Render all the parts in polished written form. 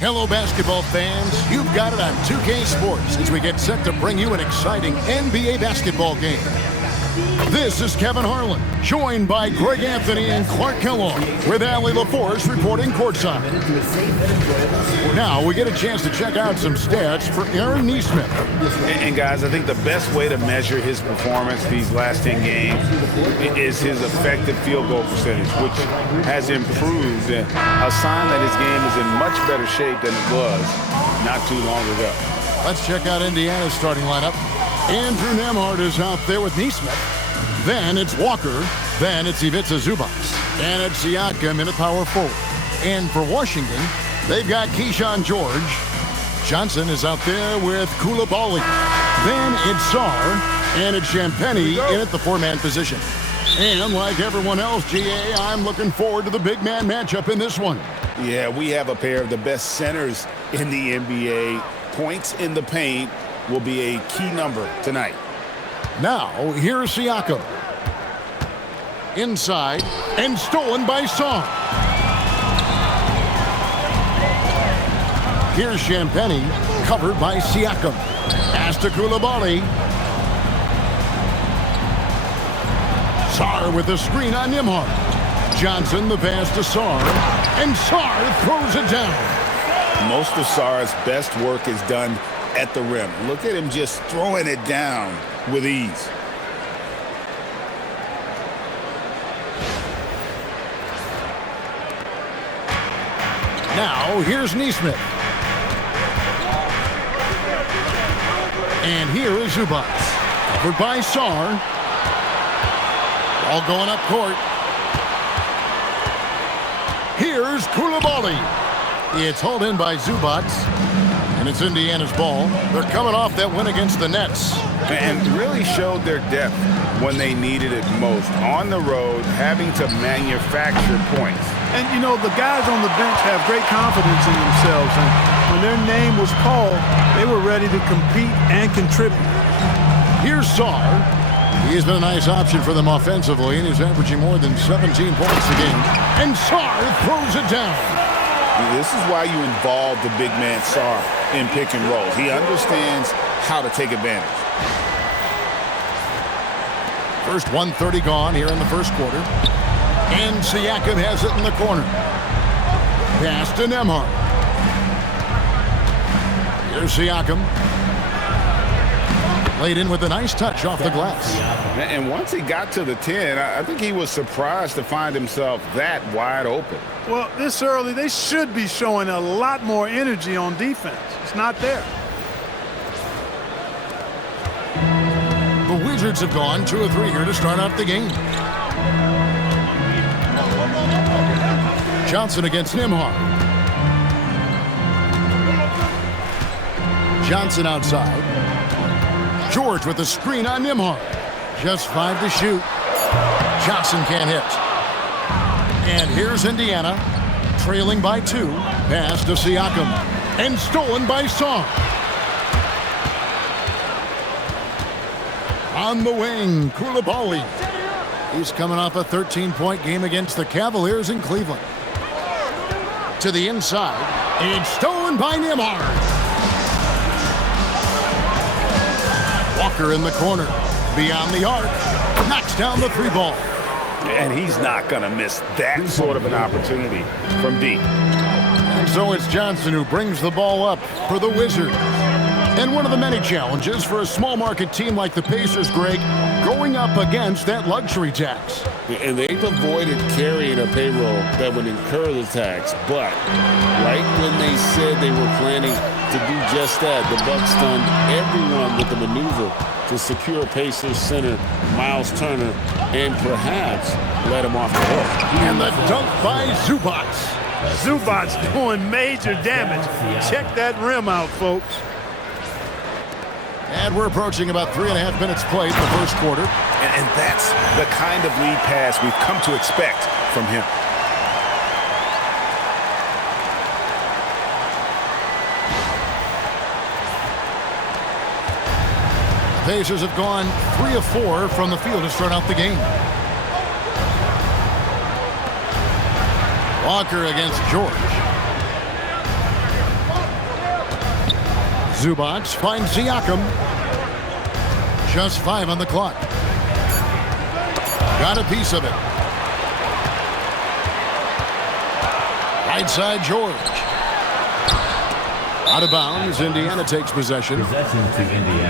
Hello, basketball fans. You've got it on 2K Sports as we get set to bring you an exciting NBA basketball game. This is Kevin Harlan, joined by Greg Anthony and Clark Kellogg, with Allie LaForce reporting courtside. Now we get a chance to check out some stats for Aaron Nesmith. And guys, I think the best way to measure his performance these last 10 games is his effective field goal percentage, which has improved, a sign that his game is in much better shape than it was not too long ago. Let's check out Indiana's starting lineup. Andrew Nembhard is out there with Nesmith. Then it's Walker. Then it's Ivica Zubac. And it's Siakam in at power forward. And for Washington, they've got Keyshawn George. Johnson is out there with Koulibaly. Then it's Sarr. And it's Champagnie in at the four-man position. And like everyone else, GA, I'm looking forward to the big man matchup in this one. Yeah, we have a pair of the best centers in the NBA. Points in the paint will be a key number tonight. Now, here's Siakam. Inside, and stolen by Sarr. Here's Champagnie, covered by Siakam. Pass to Koulibaly. Sarr with the screen on Nembhard. Johnson the pass to Sarr, and Sarr throws it down. Most of Sarr's best work is done at the rim. Look at him just throwing it down with ease. Now, here's Nesmith. And here is Zubac. Covered by Sarr. All going up court. Here's Koulibaly. It's hauled in by Zubac. And it's Indiana's ball. They're coming off that win against the Nets. And really showed their depth when they needed it most. On the road, having to manufacture points. And, you know, the guys on the bench have great confidence in themselves. And when their name was called, they were ready to compete and contribute. Here's Sarr. He's been a nice option for them offensively, and he's averaging more than 17 points a game. And Sarr throws it down. This is why you involve the big man Sarr in pick and rolls. He understands how to take advantage. First 1:30 gone here in the first quarter. And Siakam has it in the corner. Pass to Nembhard. Here's Siakam. Laid in with a nice touch off the glass. And once he got to the 10, I think he was surprised to find himself that wide open. Well, this early, they should be showing a lot more energy on defense. It's not there. The Wizards have gone 2 of 3 here to start out the game. Johnson against Nembhard. Johnson outside. George with the screen on Nembhard. Just 5 to shoot. Johnson can't hit. And here's Indiana, trailing by 2. Pass to Siakam. And stolen by Sarr. On the wing, Koulibaly. He's coming off a 13-point game against the Cavaliers in Cleveland. To the inside. It's stolen by Nembhard. Walker in the corner. Beyond the arc. Knocks down the 3 ball. And he's not going to miss that sort of an opportunity from deep. And so it's Johnson who brings the ball up for the Wizards. And one of the many challenges for a small market team like the Pacers, Greg, going up against that luxury tax. And they've avoided carrying a payroll that would incur the tax. But right when they said they were planning to do just that, the Bucks stunned everyone with the maneuver to secure Pacers center Miles Turner and perhaps let him off the hook. And the dunk by Zubac. Zubac doing major damage. Check that rim out, folks. And we're approaching about 3.5 minutes played in the first quarter. And that's the kind of lead pass we've come to expect from him. Pacers have gone 3 of 4 from the field to start out the game. Walker against George. Zubac finds Siakam. Just 5 on the clock. Got a piece of it. Right side, George. Out of bounds, Indiana takes possession.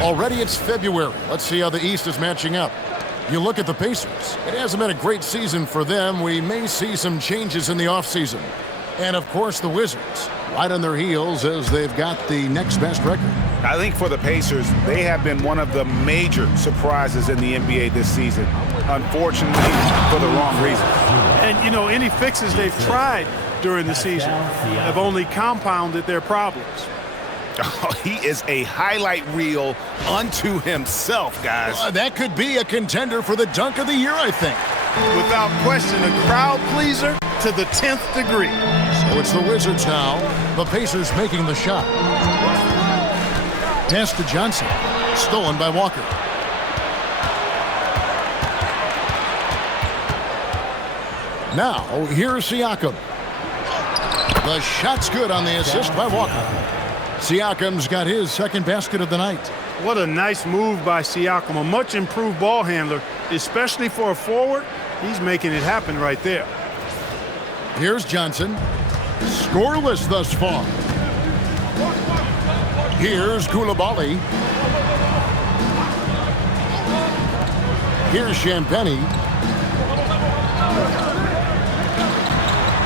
Already it's February. Let's see how the East is matching up. You look at the Pacers. It hasn't been a great season for them. We may see some changes in the offseason. And, of course, the Wizards, right on their heels as they've got the next best record. I think for the Pacers, they have been one of the major surprises in the NBA this season. Unfortunately, for the wrong reasons. And, you know, any fixes they've tried during the season have only compounded their problems. Oh, he is a highlight reel unto himself, guys. That could be a contender for the dunk of the year, I think. Without question, a crowd pleaser to the 10th degree. So it's the Wizards now. The Pacers making the shot. Pass to Johnson. Stolen by Walker. Now, here's Siakam. The shot's good on the assist by Walker. Siakam's got his second basket of the night. What a nice move by Siakam. A much improved ball handler, especially for a forward. He's making it happen right there. Here's Johnson. Scoreless thus far. Here's Koulibaly. Here's Champagnie.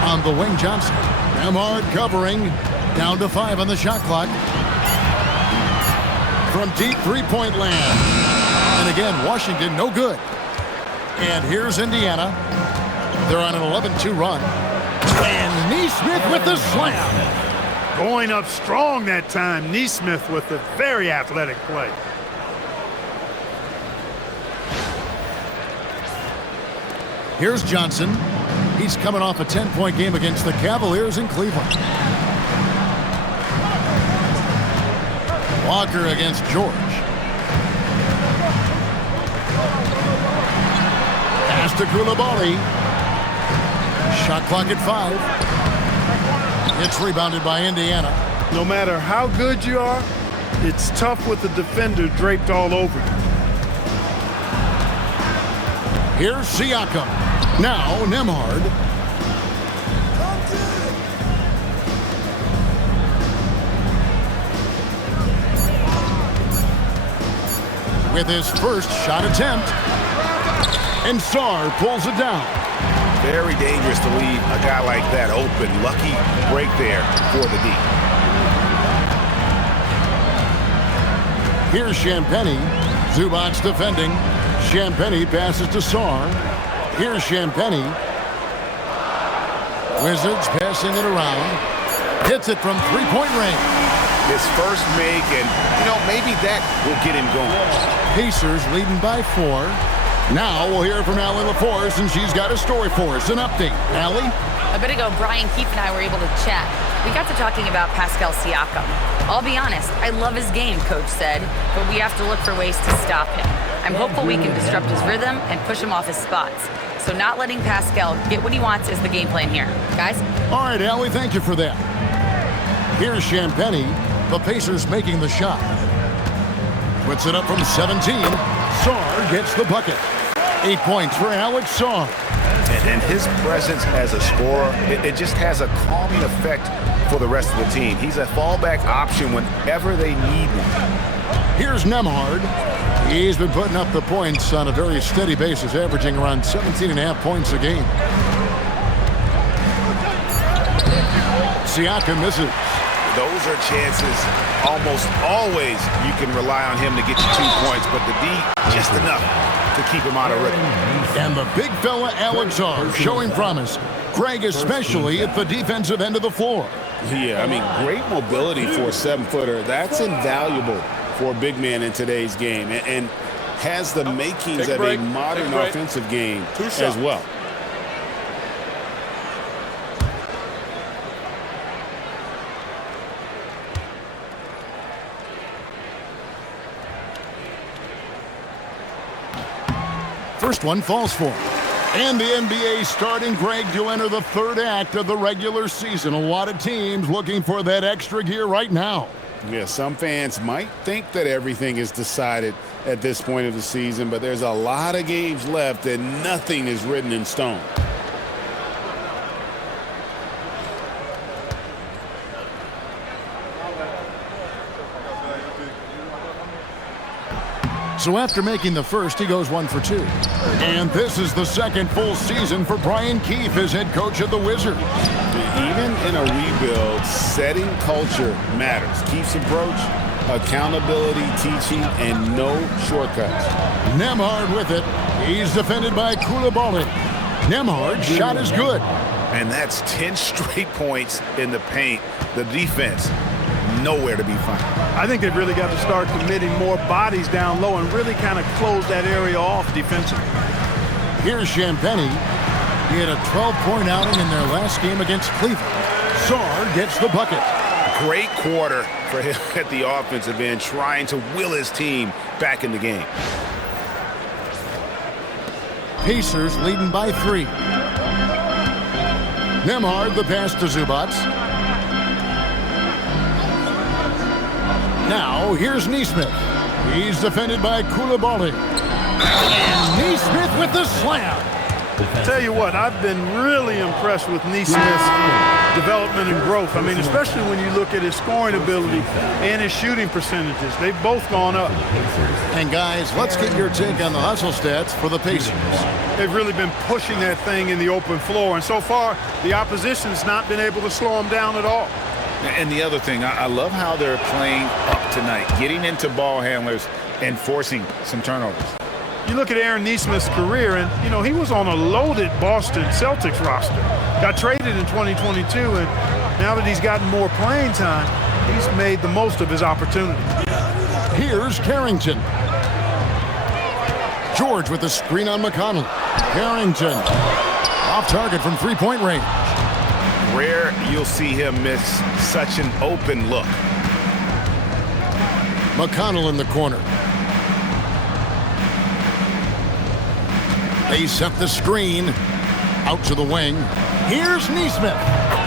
On the wing, Johnson. Nembhard covering. Down to 5 on the shot clock. From deep three-point land. And again, Washington, no good. And here's Indiana. They're on an 11-2 run. And Nesmith with the slam. Going up strong that time. Nesmith with a very athletic play. Here's Johnson. He's coming off a 10-point game against the Cavaliers in Cleveland. Walker against George. Pass to Koulibaly. Shot clock at 5. It's rebounded by Indiana. No matter how good you are, it's tough with the defender draped all over you. Here's Siakam. Now Nembhard. With his first shot attempt. And Sarr pulls it down. Very dangerous to leave a guy like that open. Lucky break there for the D. Here's Champagnie. Zubac defending. Champagnie passes to Sarr. Here's Champagnie. Wizards passing it around. Hits it from three-point range. His first make, and, you know, maybe that will get him going. Pacers leading by 4. Now we'll hear from Allie LaForce, and she's got a story for us. An update. Allie? A bit ago, Brian Keefe and I were able to chat. We got to talking about Pascal Siakam. I'll be honest, I love his game, Coach said, but we have to look for ways to stop him. I'm hopeful we can disrupt his rhythm and push him off his spots. So not letting Pascal get what he wants is the game plan here. Guys? All right, Allie, thank you for that. Here's Champagnie. The Pacers making the shot. Puts it up from 17. Sarr gets the bucket. 8 points for Alex Sarr. And his presence as a scorer, it just has a calming effect for the rest of the team. He's a fallback option whenever they need one. Here's Nembhard. He's been putting up the points on a very steady basis, averaging around 17.5 points a game. Siakam misses. Those are chances almost always you can rely on him to get you 2 points, but the D, just enough to keep him out of rhythm. And the big fella, Alex Sarr, showing promise. Craig, especially at the defensive end of the floor. Yeah, I mean, great mobility for a 7-footer. That's invaluable for a big man in today's game, and has the makings of a modern offensive game as well. First one falls for him. And the NBA starting, Greg, to enter the third act of the regular season. A lot of teams looking for that extra gear right now. Yeah, some fans might think that everything is decided at this point of the season, but there's a lot of games left and nothing is written in stone. So after making the first, he goes 1 for 2. And this is the second full season for Brian Keefe as head coach of the Wizards. Even in a rebuild, setting culture matters. Keefe's approach, accountability, teaching, and no shortcuts. Nembhard with it. He's defended by Koulibaly. Nembhard's shot is good. And that's 10 straight points in the paint. The defense, nowhere to be found. I think they've really got to start committing more bodies down low and really kind of close that area off defensively. Here's Champagny. He had a 12-point outing in their last game against Cleveland. Sarr gets the bucket. Great quarter for him at the offensive end, trying to will his team back in the game. Pacers leading by 3. Nembhard the pass to Zubac. Now here's Nesmith. He's defended by Koulibaly. And Nesmith with the slam. Tell you what, I've been really impressed with Nesmith's development and growth. I mean, especially when you look at his scoring ability and his shooting percentages. They've both gone up. And guys, let's get your take on the hustle stats for the Pacers. They've really been pushing that thing in the open floor, and so far, the opposition's not been able to slow them down at all. And the other thing, I love how they're playing up tonight, getting into ball handlers and forcing some turnovers. You look at Aaron Nesmith's career, and, you know, he was on a loaded Boston Celtics roster. Got traded in 2022, and now that he's gotten more playing time, he's made the most of his opportunity. Here's Carrington. George with the screen on McConnell. Carrington off target from three-point range. Rare you'll see him miss such an open look. McConnell in the corner. They set the screen out to the wing. Here's Nesmith.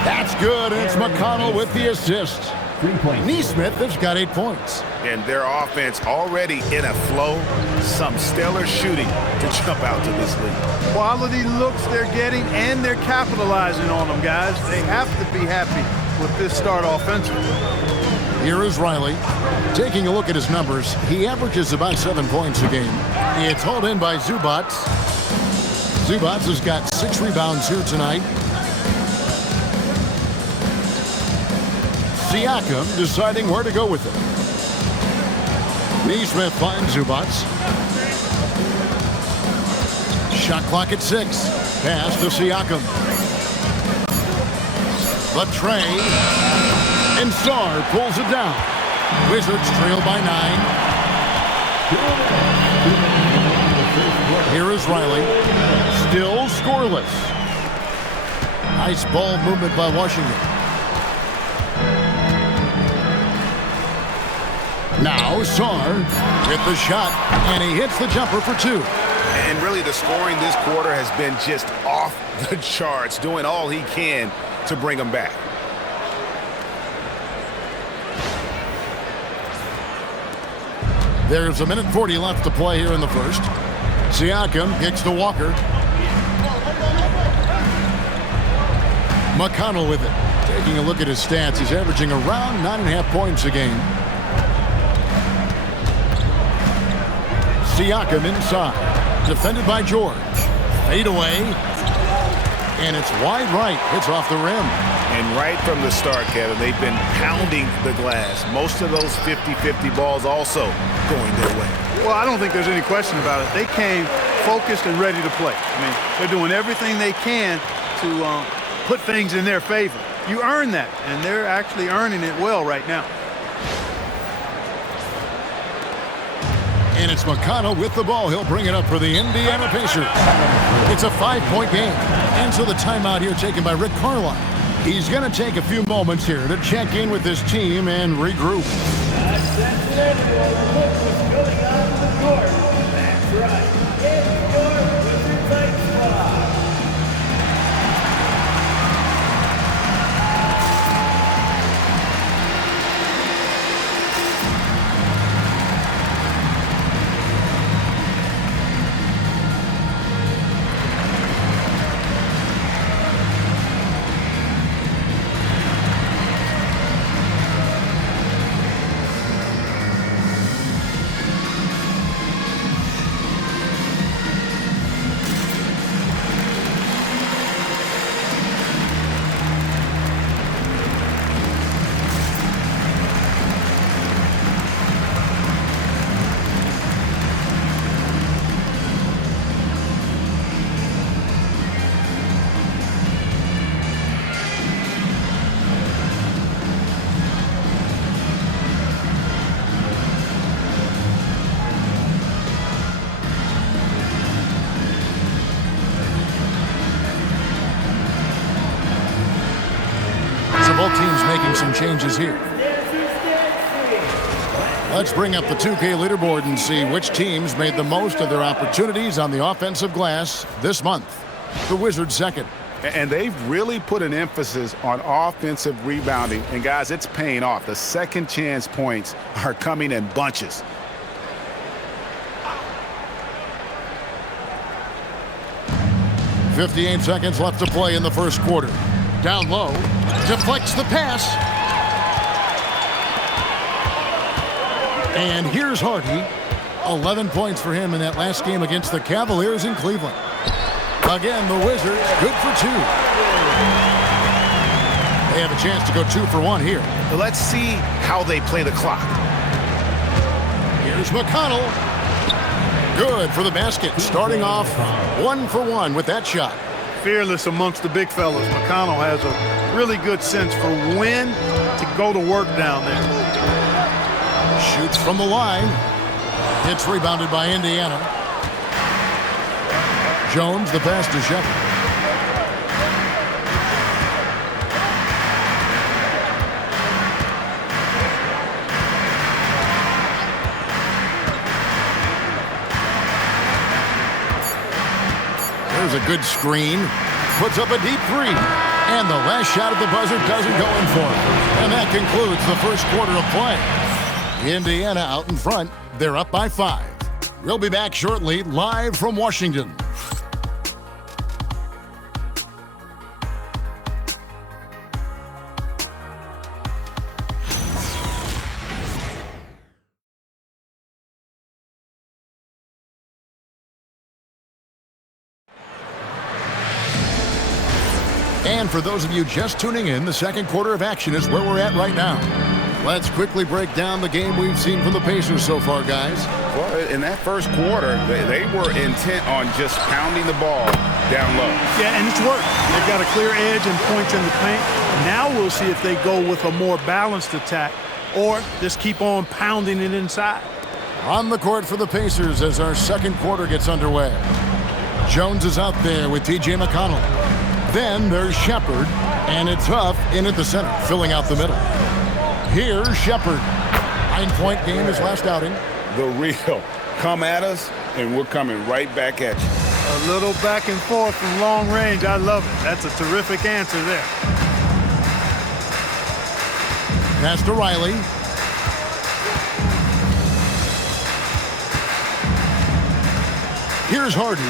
That's good, and it's McConnell with the assist. Nesmith has got 8 points. And their offense already in a flow. Some stellar shooting to jump out to this league. Quality looks they're getting, and they're capitalizing on them, guys. They have to be happy with this start offensively. Here is Riley. Taking a look at his numbers, he averages about 7 points a game. It's hauled in by Zubac. Zubac has got 6 rebounds here tonight. Siakam deciding where to go with it. Nesmith finds Zubac. Shot clock at 6. Pass to Siakam. The tray. And Sarr pulls it down. Wizards trail by 9. Here is Riley. Still scoreless. Nice ball movement by Washington. Now Sarr with the shot, and he hits the jumper for 2. And really the scoring this quarter has been just off the charts, doing all he can to bring them back. There's 1:40 left to play here in the first. Siakam kicks to Walker. McConnell with it. Taking a look at his stats, he's averaging around 9.5 points a game. Siakam inside. Defended by George. Fade away. And it's wide right. Hits off the rim. And right from the start, Kevin, they've been pounding the glass. Most of those 50-50 balls also going their way. Well, I don't think there's any question about it. They came focused and ready to play. I mean, they're doing everything they can to put things in their favor. You earn that, and they're actually earning it well right now. And it's McConnell with the ball. He'll bring it up for the Indiana Pacers. It's a 5-point game. And so the timeout here taken by Rick Carlisle. He's going to take a few moments here to check in with his team and regroup. That's it. Look what's going on the court. That's right. It's your Wizards Light Squad. And both teams making some changes here. Let's bring up the 2K leaderboard and see which teams made the most of their opportunities on the offensive glass this month. The Wizards second. And they've really put an emphasis on offensive rebounding. And, guys, it's paying off. The second chance points are coming in bunches. .58 seconds left to play in the first quarter. Down low. Deflects the pass. And here's Hardy. 11 points for him in that last game against the Cavaliers in Cleveland. Again, the Wizards good for 2. They have a chance to go 2 for 1 here. Let's see how they play the clock. Here's McConnell. Good for the basket. Starting off 1 for 1 with that shot. Fearless amongst the big fellas. McConnell has a really good sense for when to go to work down there. Shoots from the line. It's rebounded by Indiana. Jones, the pass to Shepard. There's a good screen. Puts up a deep 3. And the last shot at the buzzer doesn't go in for him. And that concludes the first quarter of play. Indiana out in front. They're up by 5. We'll be back shortly, live from Washington. And for those of you just tuning in, the second quarter of action is where we're at right now. Let's quickly break down the game we've seen from the Pacers so far, guys. Well, in that first quarter, they were intent on just pounding the ball down low. Yeah, and it's worked. They've got a clear edge and points in the paint. Now we'll see if they go with a more balanced attack or just keep on pounding it inside. On the court for the Pacers as our second quarter gets underway. Jones is out there with T.J. McConnell. Then there's Shepard, and it's Huff in at the center, filling out the middle. Here's Shepard. 9-point game his last outing. The real. Come at us, and we're coming right back at you. A little back and forth from long range. I love it. That's a terrific answer there. Pass to Riley. Here's Hardy,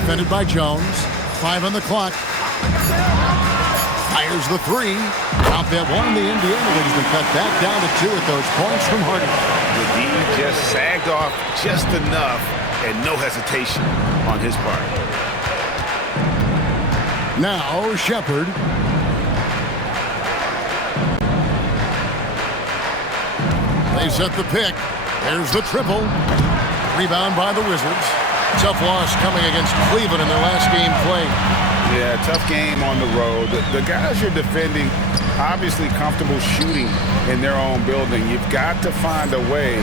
defended by Jones. 5 on the clock. Fires the 3. Count that one. The Indiana leads them cut back down to 2 at those points from Hardy. The D just sagged off just enough and no hesitation on his part. Now Shepard. They set the pick. There's the triple. Rebound by the Wizards. Tough loss coming against Cleveland in their last game played. Yeah, tough game on the road. The guys you're defending, obviously comfortable shooting in their own building. You've got to find a way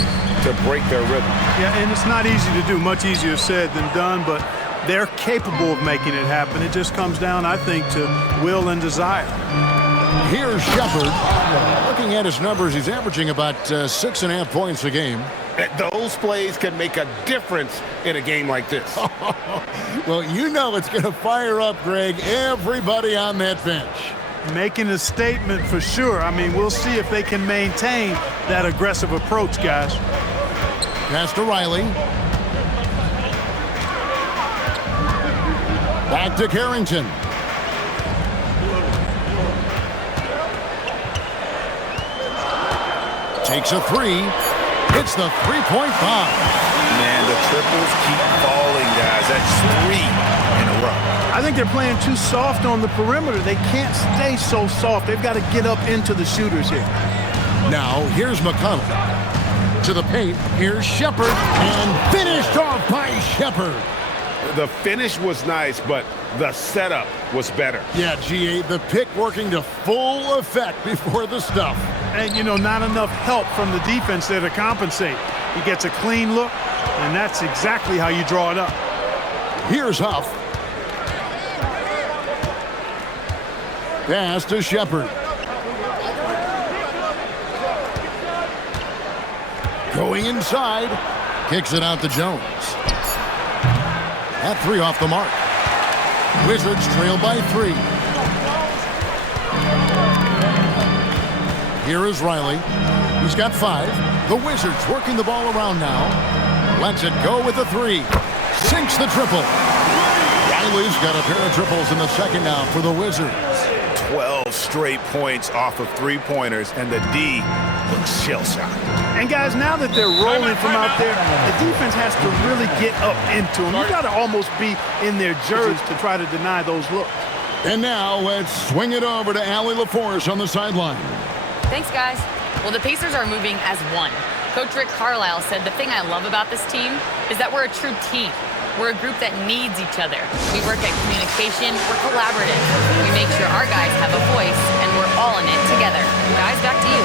to break their rhythm. Yeah, and it's not easy to do. Much easier said than done, but they're capable of making it happen. It just comes down, I think, to will and desire. Here's Shepard. Looking at his numbers, he's averaging about 6.5 points a game. Those plays can make a difference in a game like this. Well, you know it's going to fire up, Greg, everybody on that bench. Making a statement for sure. I mean, we'll see if they can maintain that aggressive approach, guys. Pass to Riley. Back to Carrington. Takes a 3. Hits the three-point bomb. Man, the triples keep falling, guys. That's 3 in a row. I think they're playing too soft on the perimeter. They can't stay so soft. They've got to get up into the shooters here. Now, here's McConnell. To the paint. Here's Shepard. And finished off by Shepard. The finish was nice, but the setup was better. Yeah, G.A., the pick working to full effect before the stuff. And, you know, not enough help from the defense there to compensate. He gets a clean look, and that's exactly how you draw it up. Here's Huff. Pass to Shepard. Going inside. Kicks it out to Jones. At 3 off the mark. Wizards trail by 3. Here is Riley. He's got 5. The Wizards working the ball around now. Lets it go with the 3. Sinks the triple. Riley's got a pair of triples in the second now for the Wizards. 12 straight points off of three-pointers, and the D looks shell-shocked. And guys, now that they're rolling from out there, the defense has to really get up into them. You got to almost be in their jerseys to try to deny those looks. And now let's swing it over to Allie LaForce on the sideline. Thanks, guys. Well, the Pacers are moving as one. Coach Rick Carlisle said the thing I love about this team is that we're a true team. We're a group that needs each other. We work at communication. We're collaborative. We make sure our guys have a voice, and we're all in it together. Guys, back to you.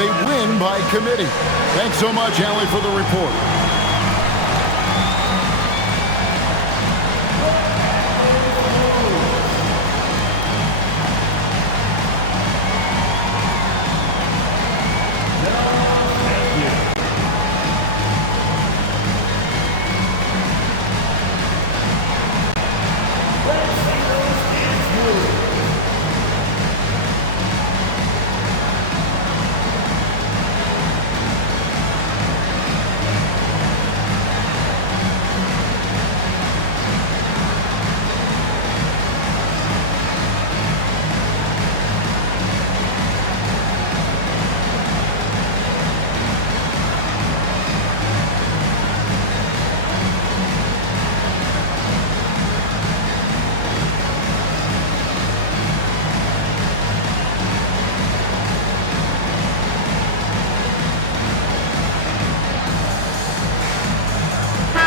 They win by committee. Thanks so much, Allie, for the report.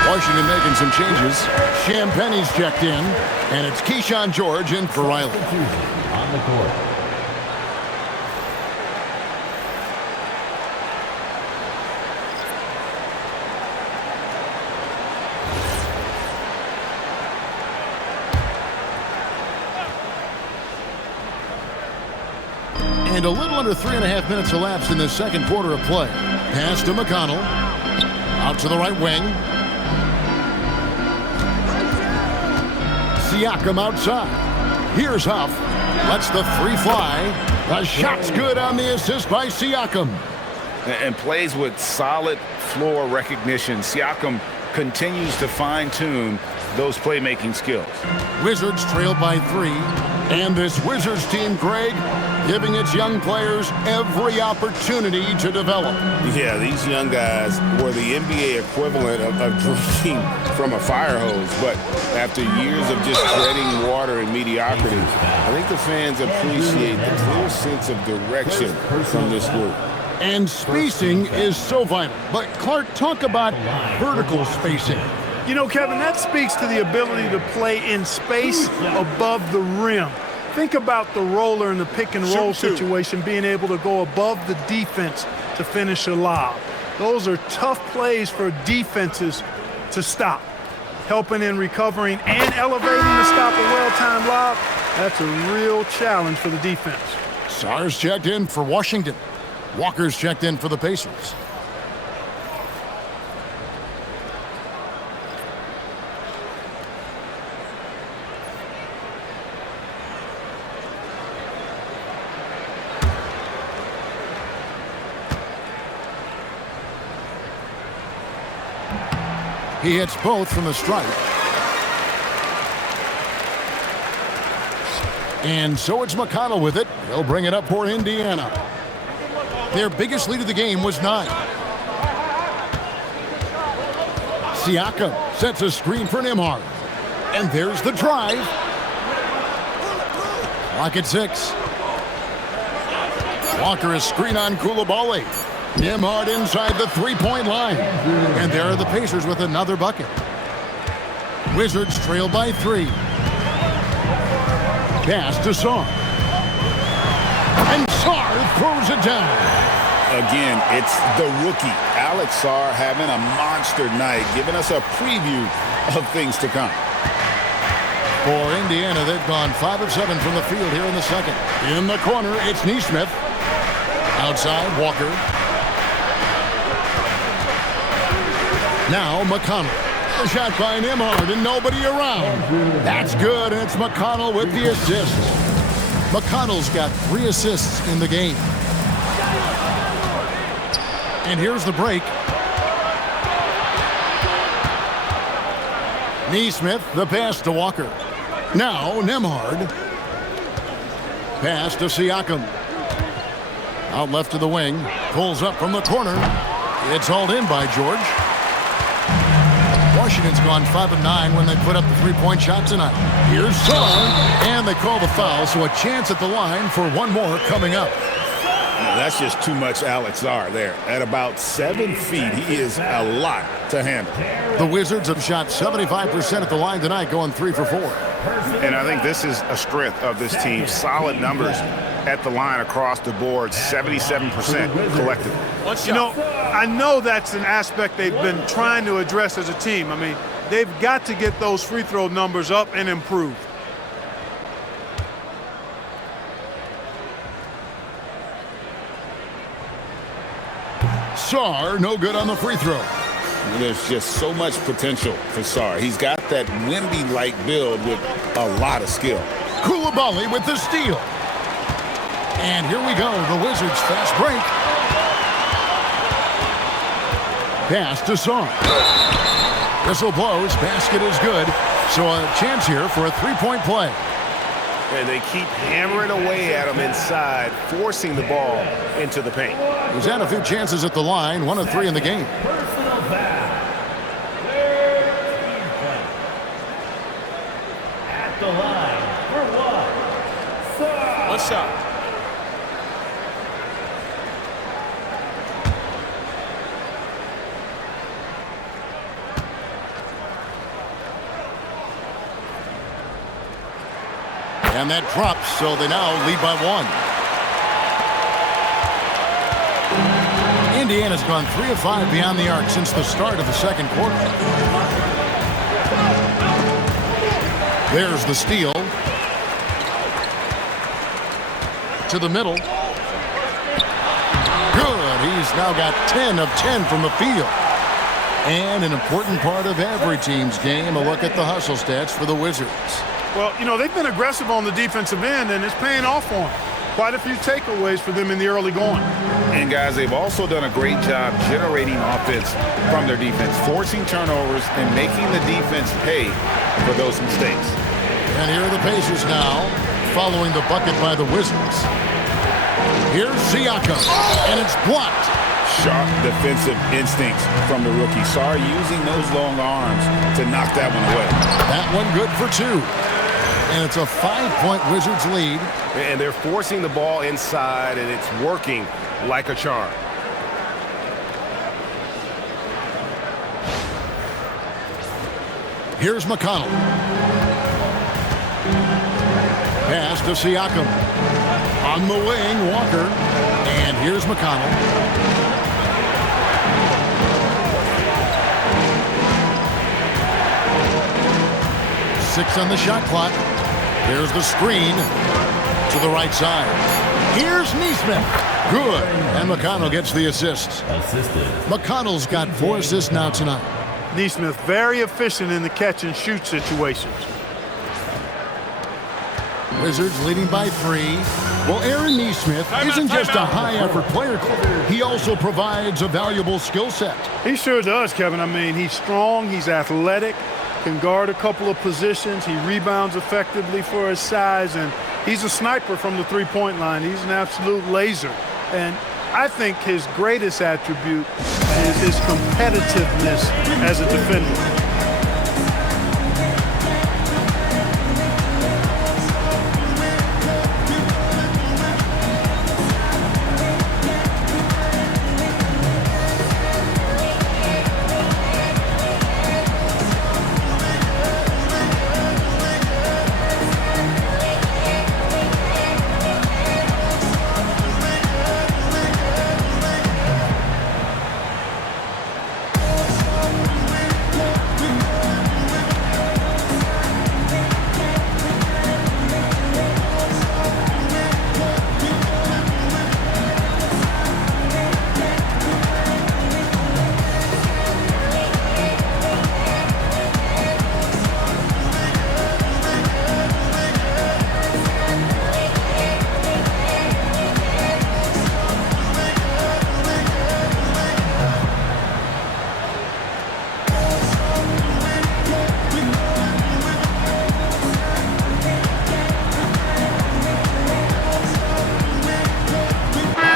Washington making some changes. Champagne's checked in, and it's Keyshawn George in for Riley. On the court. And a little under 3.5 minutes elapsed in the second quarter of play. Pass to McConnell. Out to the right wing. Siakam outside. Here's Huff. Lets the 3 fly. The shot's good on the assist by Siakam. And plays with solid floor recognition. Siakam continues to fine-tune those playmaking skills. Wizards trail by 3. And this Wizards team, Greg, giving its young players every opportunity to develop. Yeah, these young guys were the NBA equivalent of drinking from a fire hose. But after years of just treading water and mediocrity, I think the fans appreciate the clear sense of direction from this group. And spacing is so vital. But, Clark, talk about vertical spacing. You know, Kevin, that speaks to the ability to play in space above the rim. Think about the roller in the pick and roll situation, being able to go above the defense to finish a lob. Those are tough plays for defenses to stop. Helping in recovering and elevating to stop a well-timed lob, that's a real challenge for the defense. Sar's checked in for Washington. Walker's checked in for the Pacers. He hits both from the stripe. And so it's McConnell with it. He'll bring it up for Indiana. Their biggest lead of the game was 9. Siakam sets a screen for Nembhard. And there's the drive. Clock at 6. Walker is screen on Koulibaly. Nembhard inside the 3-point line. And there are the Pacers with another bucket. Wizards trail by 3. Pass to Sarr. And Sarr throws it down. Again, it's the rookie, Alex Sarr, having a monster night, giving us a preview of things to come. For Indiana, they've gone 5 of 7 from the field here in the second. In the corner, it's Nesmith. Outside, Walker. Now McConnell. A shot by Nembhard and nobody around. That's good, and it's McConnell with the assist. McConnell's got 3 assists in the game. And here's the break. Neesmith, the pass to Walker. Now Nembhard. Pass to Siakam. Out left to the wing. Pulls up from the corner. It's hauled in by George. Washington's gone 5 of 9 when they put up the 3-point shot tonight. Here's Sarr, and they call the foul, so a chance at the line for one more coming up. That's just too much Alex Sarr there. At about 7 feet, he is a lot to handle. The Wizards have shot 75% at the line tonight, going 3 for 4. And I think this is a strength of this team. Solid numbers at the line across the board, 77% collectively. You know, I know that's an aspect they've been trying to address as a team. I mean, they've got to get those free throw numbers up and improve. Sarr, no good on the free throw. There's just so much potential for Sarr. He's got that Wemby-like build with a lot of skill. Koulibaly with the steal. And here we go, the Wizards fast break. Pass to Sarr. Whistle blows, basket is good. So a chance here for a 3-point play. And they keep hammering away at him inside, forcing the ball into the paint. He's had a few chances at the line, 1 of 3 in the game. Personal foul. Third team foul. At the line for 1. Sarr. One shot. And that drops, so they now lead by 1. Indiana's gone 3 of 5 beyond the arc since the start of the second quarter. There's the steal. To the middle. Good. He's now got 10 of 10 from the field. And an important part of every team's game, a look at the hustle stats for the Wizards. Well, you know, they've been aggressive on the defensive end, and it's paying off for them. Quite a few takeaways for them in the early going. And, guys, they've also done a great job generating offense from their defense, forcing turnovers and making the defense pay for those mistakes. And here are the Pacers now, following the bucket by the Wizards. Here's Siakam, and it's blocked. Sharp defensive instincts from the rookie. Sarr using those long arms to knock that one away. That one good for 2. And it's a 5-point Wizards lead. And they're forcing the ball inside, and it's working like a charm. Here's McConnell. Pass to Siakam. On the wing, Walker. And here's McConnell. Six on the shot clock. There's the screen to the right side. Here's Neesmith. Good. And McConnell gets the assist. McConnell's got 4 assists now tonight. Neesmith very efficient in the catch and shoot situations. Wizards leading by 3. Well, Aaron Neesmith isn't just a high-effort player. He also provides a valuable skill set. He sure does, Kevin. I mean, he's strong, he's athletic, can guard a couple of positions. He rebounds effectively for his size, and he's a sniper from the three-point line. He's an absolute laser. And I think his greatest attribute is his competitiveness as a defender.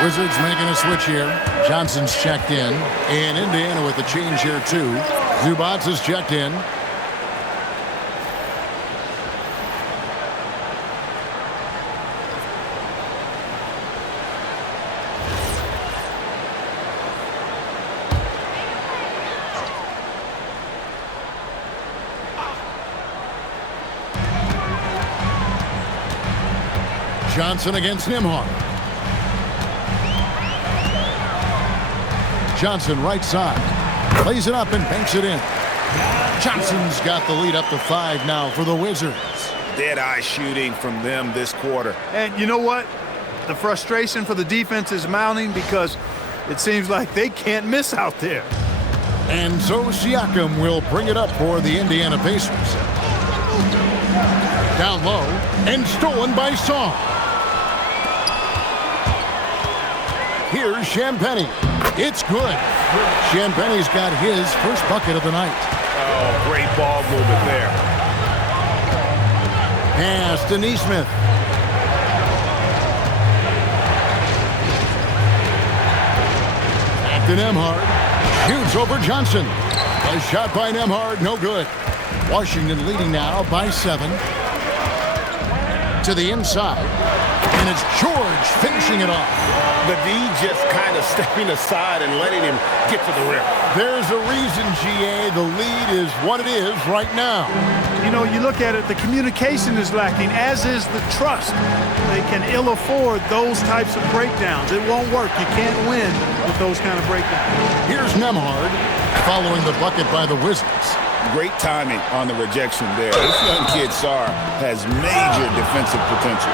Wizards making a switch here. Johnson's checked in. And Indiana with the change here, too. Zubats is checked in. Johnson against Nembhard. Johnson right side. Plays it up and banks it in. Johnson's got the lead up to 5 now for the Wizards. Dead-eye shooting from them this quarter. And you know what? The frustration for the defense is mounting because it seems like they can't miss out there. And so Siakam will bring it up for the Indiana Pacers. Down low and stolen by Saw. Here's Champagnie. It's good. Champagnie's got his first bucket of the night. Oh, great ball movement there. Pass to Neesmith. Back to Nembhard. Shoots over Johnson. A shot by Nembhard, no good. Washington leading now by 7. To the inside. And it's George finishing it off. The D just kind of stepping aside and letting him get to the rim. There's a reason, GA, the lead is what it is right now. You know, you look at it, the communication is lacking, as is the trust. They can ill afford those types of breakdowns. It won't work. You can't win with those kind of breakdowns. Here's Nembhard following the bucket by the Wizards. Great timing on the rejection there. This young kid, Sarr, has major defensive potential.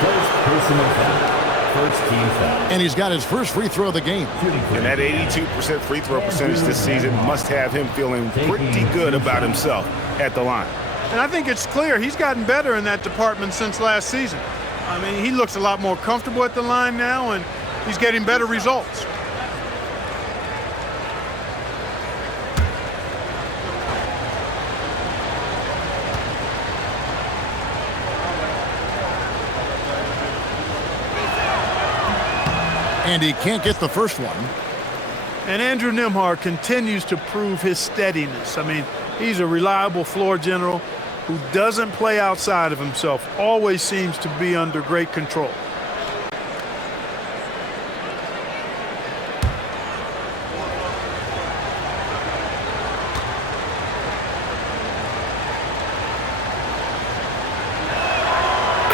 First personal foul. First team foul. And he's got his first free throw of the game. And that 82% free throw percentage this season must have him feeling pretty good about himself at the line. And I think it's clear he's gotten better in that department since last season. I mean, he looks a lot more comfortable at the line now, and he's getting better results. And he can't get the first one. And Andrew Nembhard continues to prove his steadiness. I mean, he's a reliable floor general who doesn't play outside of himself, always seems to be under great control.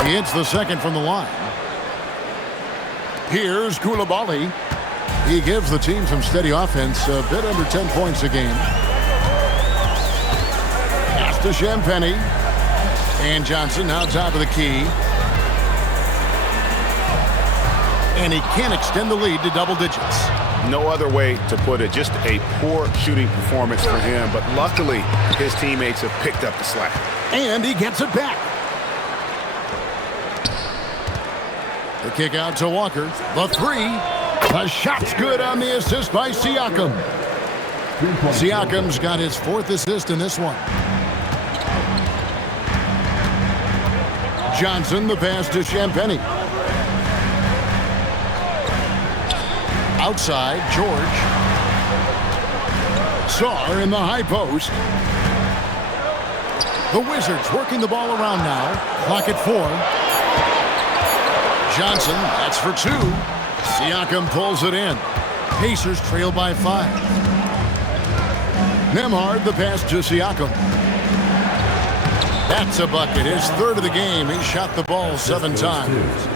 He hits the second from the line. Here's Coulibaly. He gives the team some steady offense, a bit under 10 points a game. Pass to Champagnie. And Johnson now top of the key. And he can't extend the lead to double digits. No other way to put it. Just a poor shooting performance for him. But luckily, his teammates have picked up the slack. And he gets it back. The kick out to Walker. The 3. The shot's good on the assist by Siakam. Siakam's got his 4th assist in this one. Johnson, the pass to Champagnie. Outside, George. Sarr in the high post. The Wizards working the ball around now. Clock at 4. Johnson, that's for 2. Siakam pulls it in. Pacers trail by 5. Nembhard, the pass to Siakam. That's a bucket. His 3rd of the game. He shot the ball 7 times.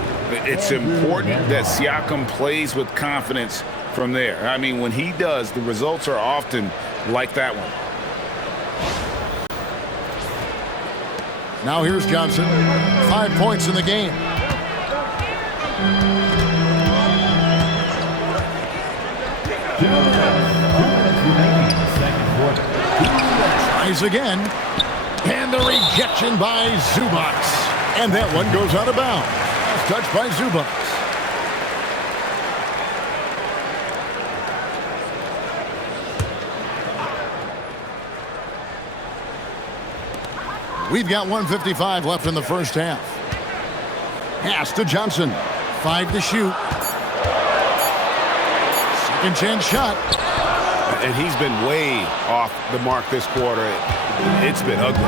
It's important that Siakam plays with confidence from there. I mean, when he does, the results are often like that one. Now here's Johnson. 5 points in the game. Tries again. And the rejection by Zubats. And that one goes out of bounds. Touched by Zubats. We've got 1:55 left in the first half. Pass to Johnson. 5 to shoot. Second chance shot. And he's been way off the mark this quarter. It's been ugly.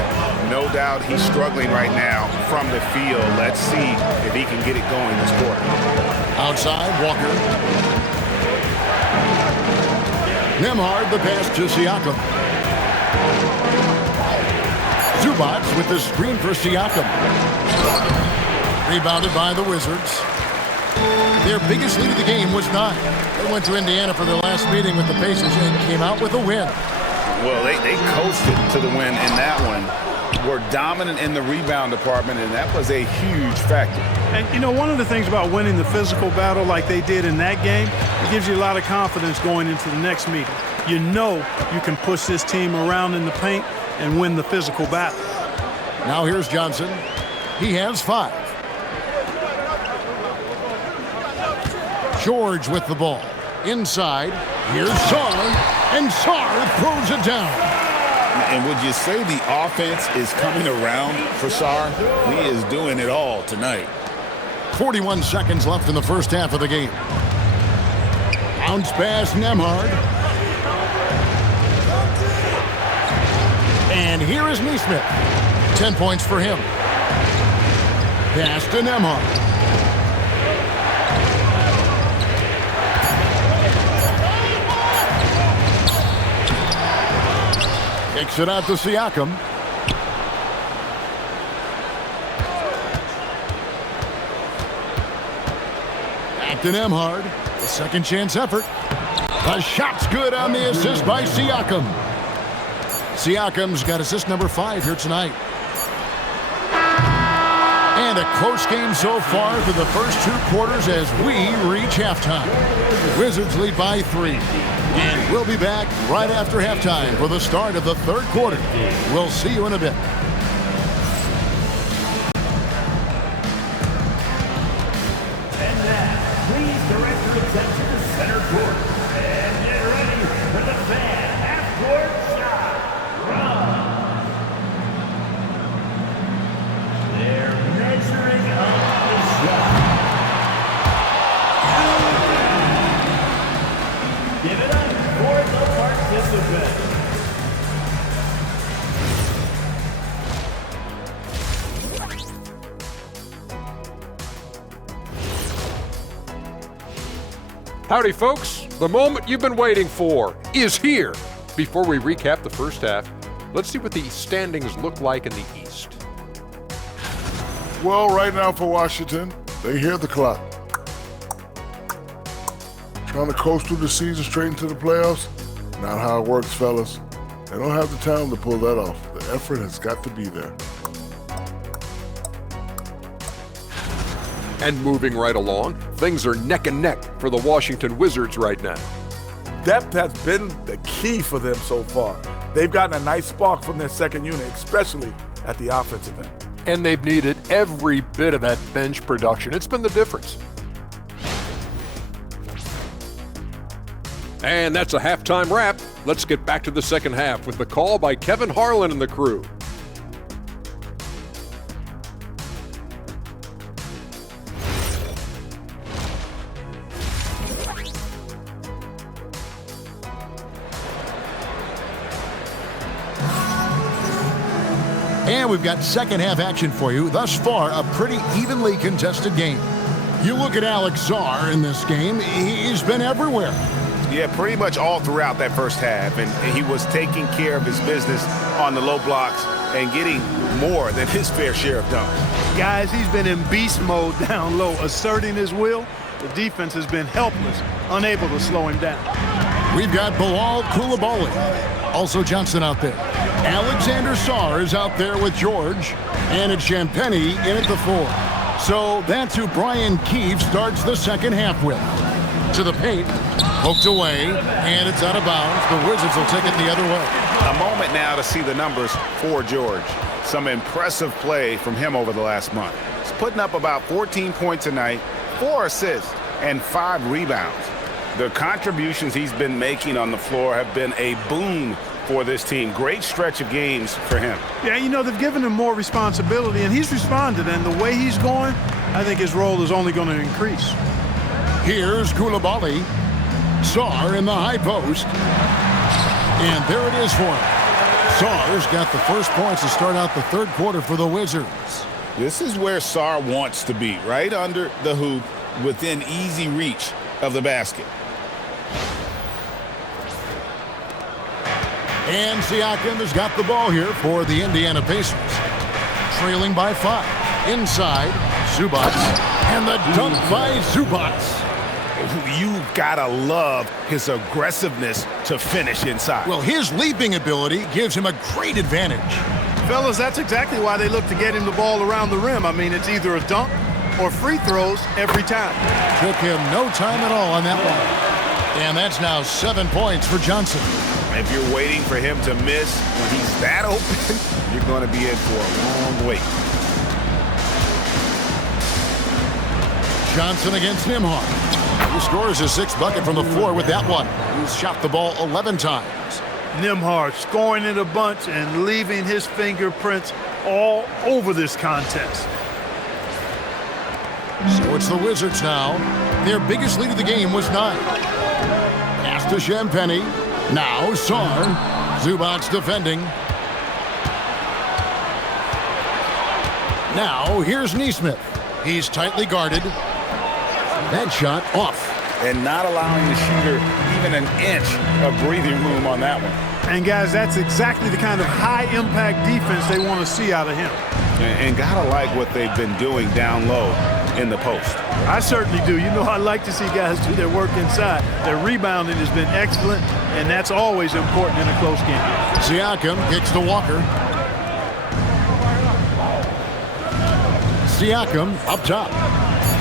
No doubt he's struggling right now from the field. Let's see if he can get it going this quarter. Outside, Walker. Nembhard, the pass to Siakam. Zubac with the screen for Siakam. Rebounded by the Wizards. Their biggest lead of the game was 9. They went to Indiana for their last meeting with the Pacers and came out with a win. Well, they coasted to the win in that one. Were dominant in the rebound department, and that was a huge factor. And, you know, one of the things about winning the physical battle like they did in that game, it gives you a lot of confidence going into the next meeting. You know you can push this team around in the paint and win the physical battle. Now here's Johnson. He has 5. George with the ball. Inside. Here's Sarr. And Sarr throws it down. And would you say the offense is coming around for Sarr? He is doing it all tonight. 41 seconds left in the first half of the game. Bounce pass, Nembhard. And here is Neesmith. 10 points for him. Pass to Nembhard. Kicks it out to Siakam. Back to Nembhard. The second chance effort. The shot's good on the assist by Siakam. Siakam's got assist number 5 here tonight. And a close game so far through the first 2 quarters as we reach halftime. Wizards lead by 3. And we'll be back right after halftime for the start of the third quarter. We'll see you in a bit. And now, please direct your attention to center court. And get ready for the fan half-court shot. Run. They're measuring up the shot. Give it up for the participant. Howdy, folks. The moment you've been waiting for is here. Before we recap the first half, let's see what the standings look like in the East. Well, right now for Washington, they hear the clock. Trying to coast through the season straight into the playoffs? Not how it works, fellas. They don't have the talent to pull that off. The effort has got to be there. And moving right along, things are neck and neck for the Washington Wizards right now. Depth has been the key for them so far. They've gotten a nice spark from their second unit, especially at the offensive end. And they've needed every bit of that bench production. It's been the difference. And that's a halftime wrap. Let's get back to the second half with the call by Kevin Harlan and the crew. And we've got second half action for you. Thus far, a pretty evenly contested game. You look at Alex Sarr in this game, he's been everywhere. Yeah, pretty much all throughout that first half, and he was taking care of his business on the low blocks and getting more than his fair share of dunks. Guys, he's been in beast mode down low, asserting his will. The defense has been helpless, unable to slow him down. We've got Bilal Coulibaly, also Johnson out there. Alexander Sarr is out there with George, and it's Champagnie in at the 4. So that's who Brian Keefe starts the second half with. To the paint, poked away, and it's out of bounds. The Wizards will take it the other way. A moment now to see the numbers for George. Some impressive play from him over the last month. He's putting up about 14 points a night, 4 assists, and 5 rebounds. The contributions he's been making on the floor have been a boon for this team. Great stretch of games for him. Yeah, you know, they've given him more responsibility, and he's responded. And the way he's going, I think his role is only going to increase. Here's Koulibaly. Sarr in the high post. And there it is for him. Sarr's got the first points to start out the third quarter for the Wizards. This is where Sarr wants to be, right under the hoop, within easy reach of the basket. And Siakam has got the ball here for the Indiana Pacers. Trailing by 5. Inside, Zubac. And the dunk by Zubac. You gotta love his aggressiveness to finish inside. Well, his leaping ability gives him a great advantage. Fellas, that's exactly why they look to get him the ball around the rim. I mean, it's either a dunk or free throws every time. Took him no time at all on that one. And that's now 7 points for Johnson. If you're waiting for him to miss when he's that open, you're going to be in for a long wait. Johnson against Nembhard. He scores his 6th bucket from the floor with that one. He's shot the ball 11 times. Nembhard scoring in a bunch and leaving his fingerprints all over this contest. So it's the Wizards now. Their biggest lead of the game was 9. Pass to Champagny. Now Sarr. Zubac defending. Now here's Nesmith. He's tightly guarded. That shot off. And not allowing the shooter even an inch of breathing room on that one. And guys, that's exactly the kind of high-impact defense they want to see out of him. And gotta like what they've been doing down low in the post. I certainly do. You know, I like to see guys do their work inside. Their rebounding has been excellent, and that's always important in a close game. Siakam kicks to Walker. Siakam up top.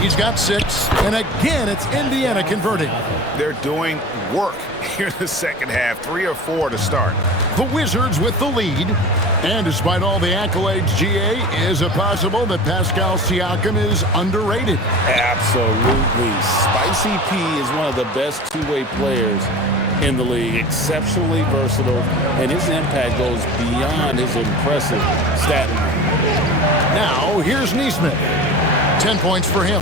He's got 6, and again, it's Indiana converting. They're doing work here in the second half, 3 or 4 to start. The Wizards with the lead. And despite all the accolades, GA, is it possible that Pascal Siakam is underrated? Absolutely. Spicy P is one of the best two-way players in the league. Exceptionally versatile, and his impact goes beyond his impressive stat line. Now, here's Nesmith. 10 points for him.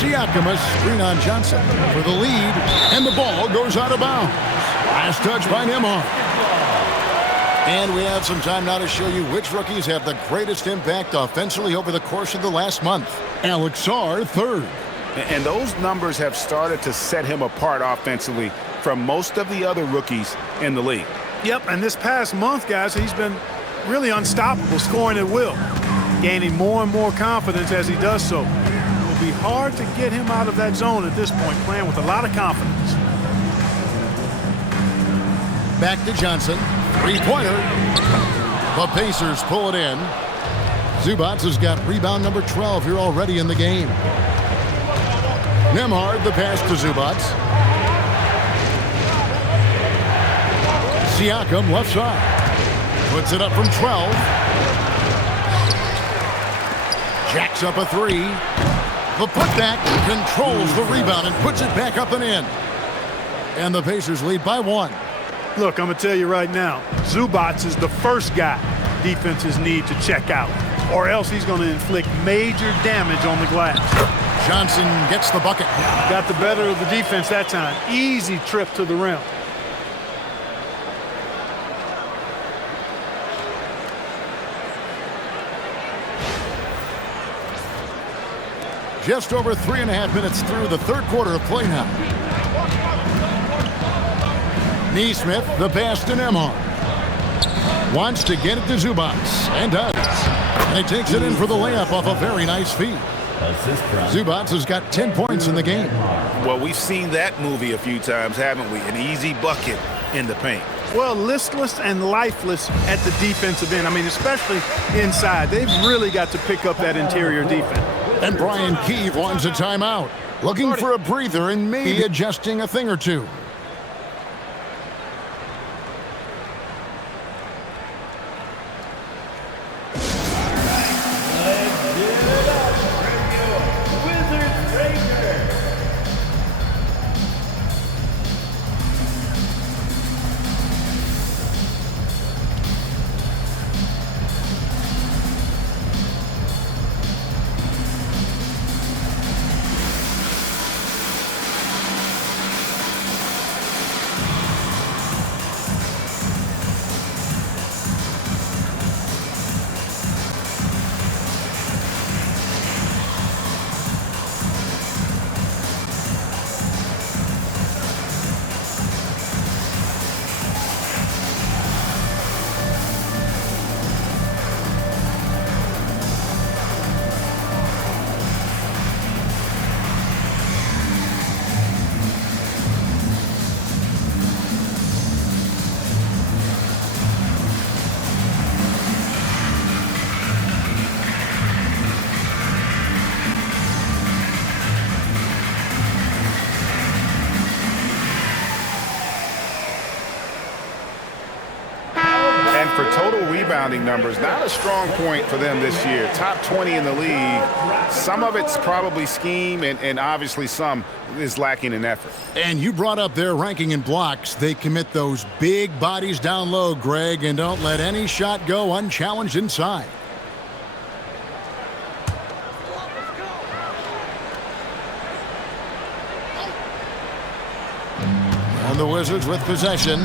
Siakam a screen on Johnson for the lead, and the ball goes out of bounds. Last touch by Nembhard. And we have some time now to show you which rookies have the greatest impact offensively over the course of the last month. Alex Sarr, 3rd. And those numbers have started to set him apart offensively from most of the other rookies in the league. Yep, and this past month, guys, he's been really unstoppable, scoring at will, gaining more and more confidence as he does so. It'll be hard to get him out of that zone at this point, playing with a lot of confidence. Back to Johnson. 3-pointer. The Pacers pull it in. Zubac has got rebound number 12 here already in the game. Nembhard, the pass to Zubac. Siakam, left side. Puts it up from 12. Jacks up a 3. The putback controls the rebound and puts it back up and in. And the Pacers lead by 1. Look, I'm going to tell you right now, Zubac is the first guy defenses need to check out, or else he's going to inflict major damage on the glass. Johnson gets the bucket. Got the better of the defense that time. Easy trip to the rim. Just over 3.5 minutes through the third quarter of play now. Nesmith, the pass to Nembhard. Wants to get it to Zubac, and does. And he takes it in for the layup off a very nice feed. Zubac has got 10 points in the game. Well, we've seen that movie a few times, haven't we? An easy bucket in the paint. Well, listless and lifeless at the defensive end. I mean, especially inside. They've really got to pick up that interior defense. And Brian Keefe wants a timeout. Looking for a breather and maybe adjusting a thing or two. rebounding numbers. Not a strong point for them this year. Top 20 in the league. Some of it's probably scheme, and obviously some is lacking in effort. And you brought up their ranking in blocks. They commit those big bodies down low, Greg, and don't let any shot go unchallenged inside. And the Wizards with possession.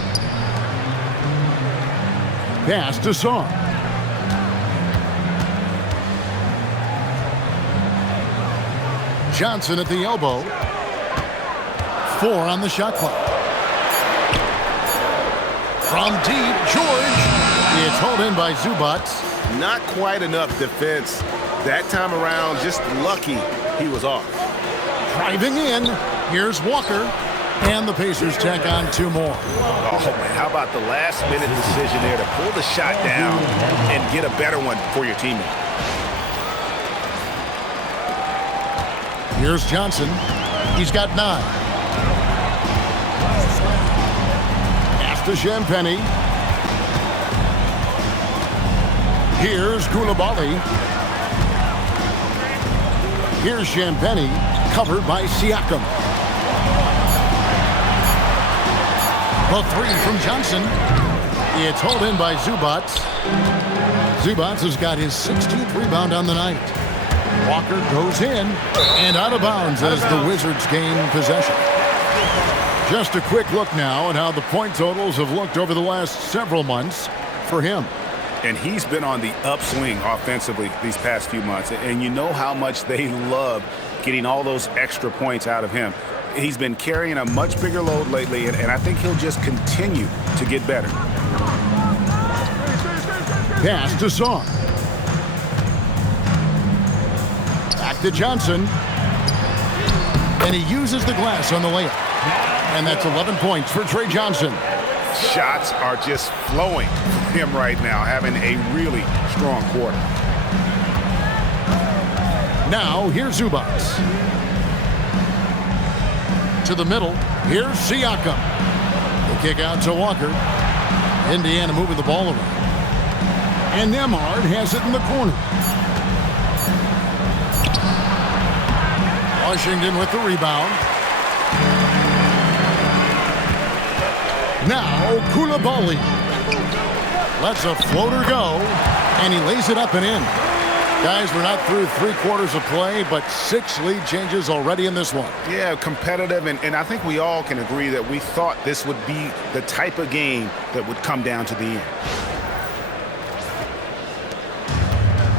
Pass to Saar. Johnson at the elbow. 4 on the shot clock. From deep, George. It's hauled in by Zubac. Not quite enough defense that time around. Just lucky he was off. Driving in. Here's Walker. And the Pacers tack on 2 more. Oh, man, how about the last-minute decision there to pull the shot down and get a better one for your teammate? Here's Johnson. He's got 9. Pass to Champagnie. Here's Koulibaly. Here's Champagnie, covered by Siakam. The 3 from Johnson. It's hauled in by Zubac. Zubac has got his 16th rebound on the night. Walker goes in and out of bounds as the Wizards gain possession. Just a quick look now at how the point totals have looked over the last several months for him. And he's been on the upswing offensively these past few months. And you know how much they love getting all those extra points out of him. He's been carrying a much bigger load lately, and I think he'll just continue to get better. Pass to Saar. Back to Johnson. And he uses the glass on the layup. And that's 11 points for Trey Johnson. Shots are just flowing from him right now, having a really strong quarter. Now, here's Zubac. To the middle. Here's Siakam. The kick out to Walker. Indiana moving the ball around. And Nembhard has it in the corner. Washington with the rebound. Now Koulibaly lets a floater go, and he lays it up and in. Guys, we're not through 3 quarters of play, but 6 lead changes already in this one. Yeah, competitive, and I think we all can agree that we thought this would be the type of game that would come down to the end.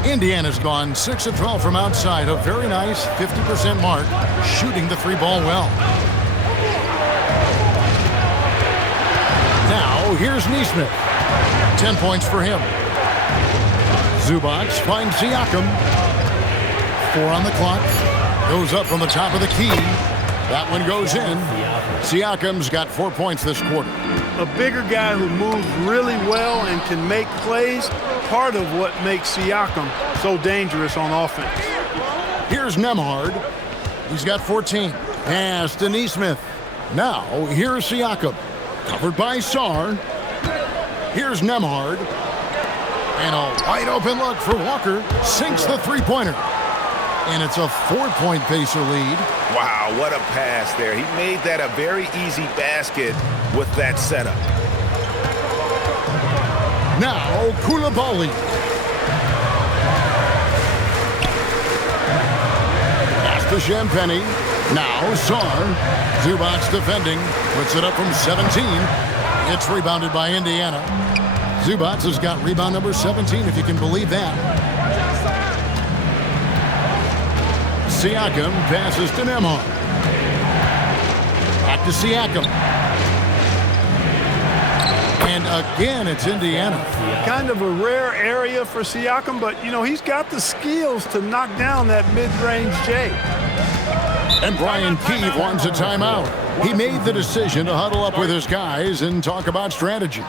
Indiana's gone 6 of 12 from outside, a very nice 50% mark, shooting the 3-ball well. Now, here's Nesmith. 10 points for him. Zubac finds Siakam. 4 on the clock. Goes up from the top of the key. That one goes in. Siakam's got 4 points this quarter. A bigger guy who moves really well and can make plays, part of what makes Siakam so dangerous on offense. Here's Nembhard. He's got 14. Pass to Nesmith. Now, here's Siakam. Covered by Saar. Here's Nembhard. And a wide open look for Walker. Sinks the 3-pointer. And it's a 4-point Pacer lead. Wow, what a pass there. He made that a very easy basket with that setup. Now, Koulibaly. Pass to Champagnie. Now, Saar. Zubac defending. Puts it up from 17. It's rebounded by Indiana. Zubac has got rebound number 17, if you can believe that. Siakam passes to Nembhard. Back to Siakam. And again, it's Indiana. Kind of a rare area for Siakam, but, you know, he's got the skills to knock down that mid-range J. And Brian Keefe wants a timeout. He made the decision to huddle up with his guys and talk about strategy.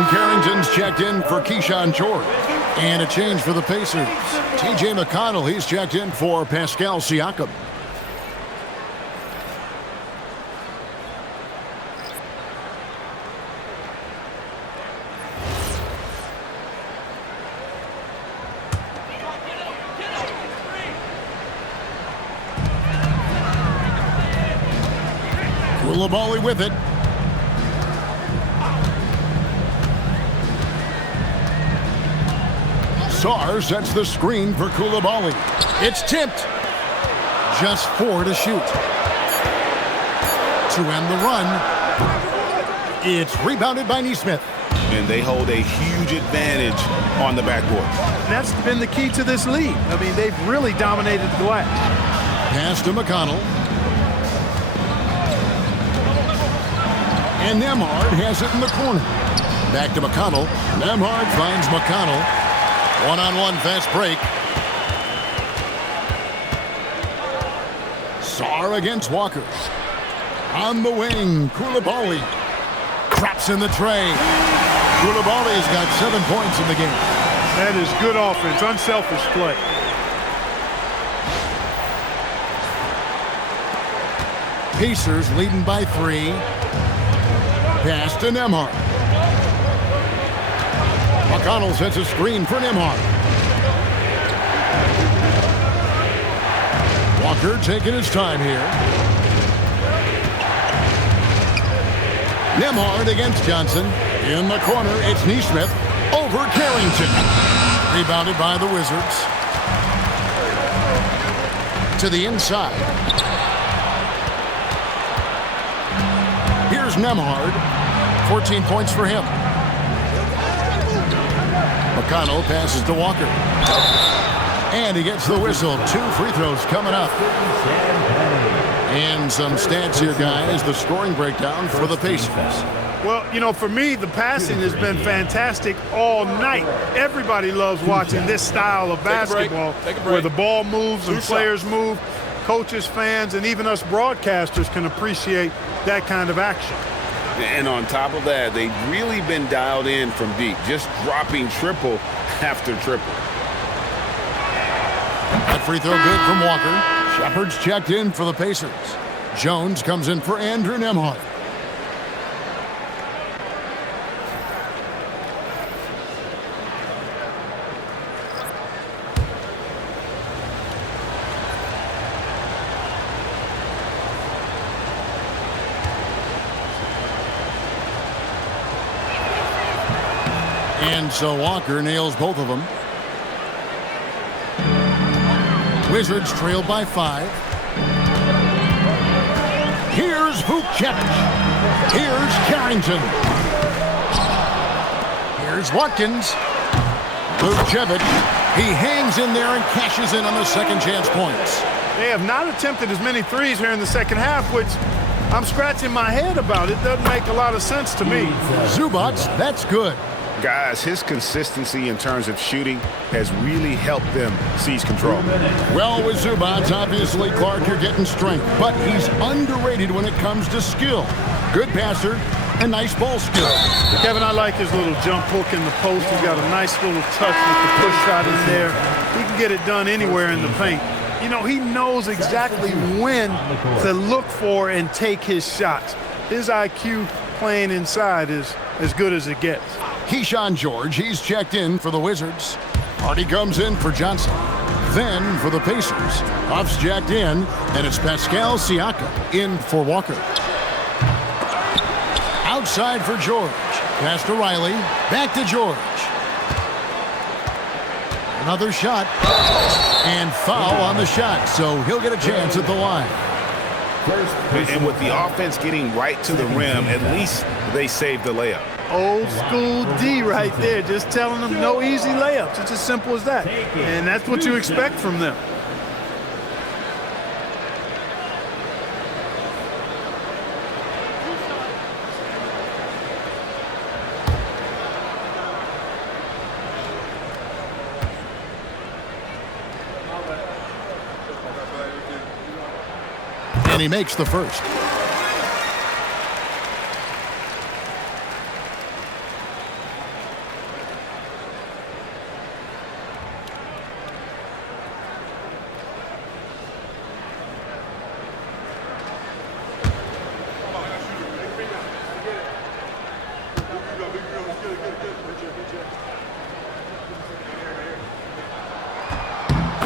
And Carrington's checked in for Keyshawn George. And a change for the Pacers. T.J. McConnell, he's checked in for Pascal Siakam. Koulibaly with it. Sarr sets the screen for Koulibaly. It's tipped. Just 4 to shoot. To end the run. It's rebounded by Neesmith. And they hold a huge advantage on the backboard. And that's been the key to this league. I mean, they've really dominated the glass. Pass to McConnell. And Nembhard has it in the corner. Back to McConnell. Nembhard finds McConnell. One-on-one fast break. Sarr against Walker. On the wing, Koulibaly. Craps in the tray. Koulibaly's got 7 points in the game. That is good offense, unselfish play. Pacers leading by 3. Pass to Nembhard. McConnell sets a screen for Nembhard. Walker taking his time here. Nembhard against Johnson. In the corner, it's Neesmith over Carrington. Rebounded by the Wizards. To the inside. Here's Nembhard. 14 points for him. McConnell passes to Walker. And he gets the whistle. 2 free throws coming up. And some stats here, guys. The scoring breakdown for the Pacers. Well, you know, for me, the passing has been fantastic all night. Everybody loves watching this style of basketball where the ball moves and players move. Coaches, fans, and even us broadcasters can appreciate that kind of action. And on top of that, they've really been dialed in from deep, just dropping triple after triple. That free throw good from Walker. Shepard's checked in for the Pacers. Jones comes in for Andrew Nembhard. And so Walker nails both of them. Wizards trail by 5. Here's Vukcevic. Here's Carrington. Here's Watkins. Vukcevic. He hangs in there and cashes in on the second chance points. They have not attempted as many threes here in the second half, which I'm scratching my head about. It doesn't make a lot of sense to me. Zubac, that's good. Guys, his consistency in terms of shooting has really helped them seize control. Well, with Zubac, obviously, Clark, you're getting strength, but he's underrated when it comes to skill. Good passer and nice ball skill. Kevin, I like his little jump hook in the post. He's got a nice little touch with the push shot in there. He can get it done anywhere in the paint. You know, he knows exactly when to look for and take his shots. His IQ playing inside is as good as it gets. Keyshawn George, he's checked in for the Wizards. Hardy comes in for Johnson. Then for the Pacers, Huff's jacked in, and it's Pascal Siakam in for Walker. Outside for George. Pass to Riley. Back to George. Another shot. And foul on the shot, so he'll get a chance at the line. And with the offense getting right to the rim, at least they saved the layup. Old school D right there, just telling them no easy layups. It's as simple as that. And that's what you expect from them. And he makes the first.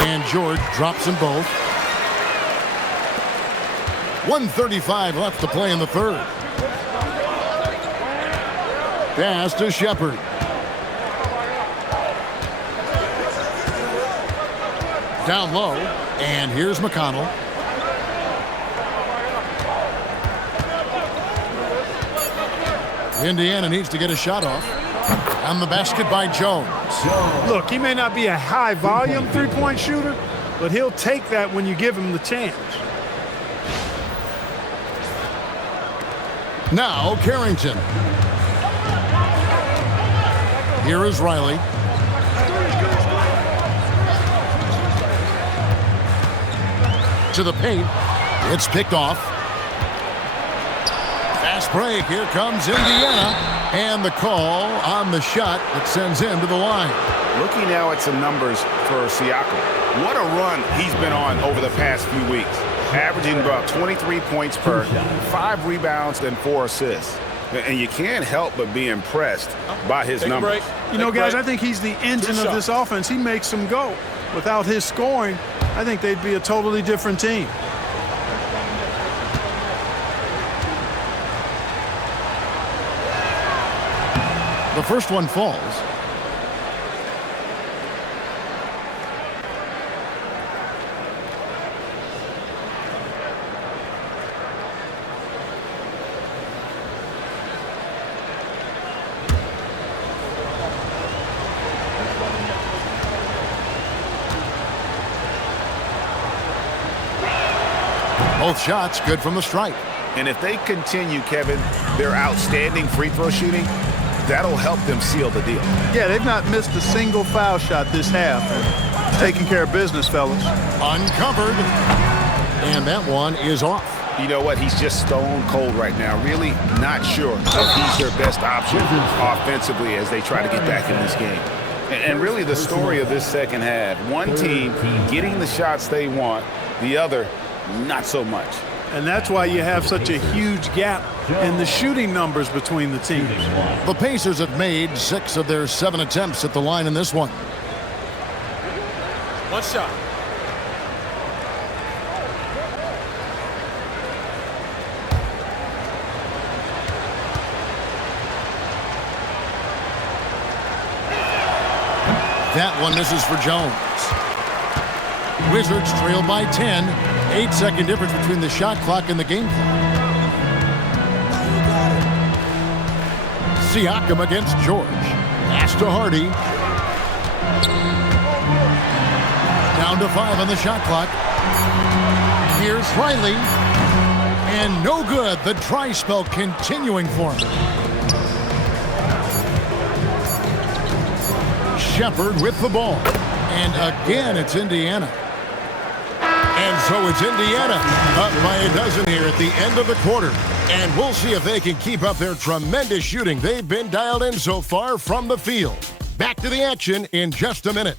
And George drops them both. 1:35 left to play in the third. Pass to Shepard. Down low, and here's McConnell. Indiana needs to get a shot off. On the basket by Jones. Look, he may not be a high-volume three-point shooter, but he'll take that when you give him the chance. Now Carrington. Here is Riley. To the paint. It's picked off. Fast break. Here comes Indiana. And the call on the shot that sends him to the line. Looking now at some numbers for Siakam. What a run he's been on over the past few weeks. Averaging about 23 points per, 5 rebounds, and 4 assists. And you can't help but be impressed by his numbers. You know, guys, I think he's the engine of this offense. He makes them go. Without his scoring, I think they'd be a totally different team. The first one falls. Both shots good from the stripe. And if they continue, Kevin, their outstanding free throw shooting, that'll help them seal the deal. Yeah, they've not missed a single foul shot this half. Taking care of business, fellas. Uncovered. And that one is off. You know what? He's just stone cold right now. Really not sure if he's their best option offensively as they try to get back in this game. And really the story of this second half, one team getting the shots they want, the other not so much. And that's why you have such a huge gap in the shooting numbers between the teams. The Pacers have made 6 of their 7 attempts at the line in this one. One shot. That one misses for Jones. Wizards trail by 10. 8-second difference between the shot clock and the game clock. Siakam against George. Pass to Hardy. Down to 5 on the shot clock. Here's Riley. And no good. The dry spell continuing for him. Shepard with the ball. And again, it's Indiana. And so it's Indiana up by a dozen here at the end of the quarter. And we'll see if they can keep up their tremendous shooting they've been dialed in so far from the field. Back to the action in just a minute.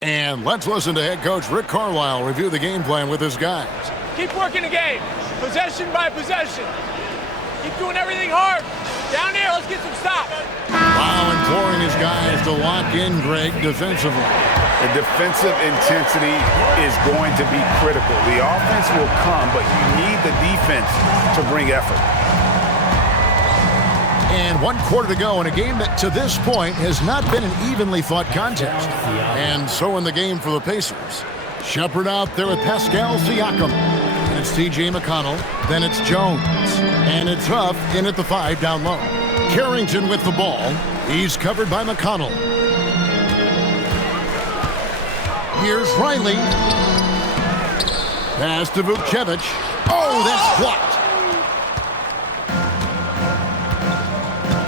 And let's listen to head coach Rick Carlisle review the game plan with his guys. Keep working the game, possession by possession. Keep doing everything hard. Down here, let's get some stops. While imploring his guys to lock in Greg defensively. The defensive intensity is going to be critical. The offense will come, but you need the defense to bring effort. And 1 quarter to go in a game that to this point has not been an evenly fought contest. And so in the game for the Pacers. Shepard out there with Pascal Siakam. And it's T.J. McConnell. Then it's Jones. And it's Huff in at the 5 down low. Carrington with the ball. He's covered by McConnell. Here's Riley. Pass to Vukcevic. Oh, that's blocked.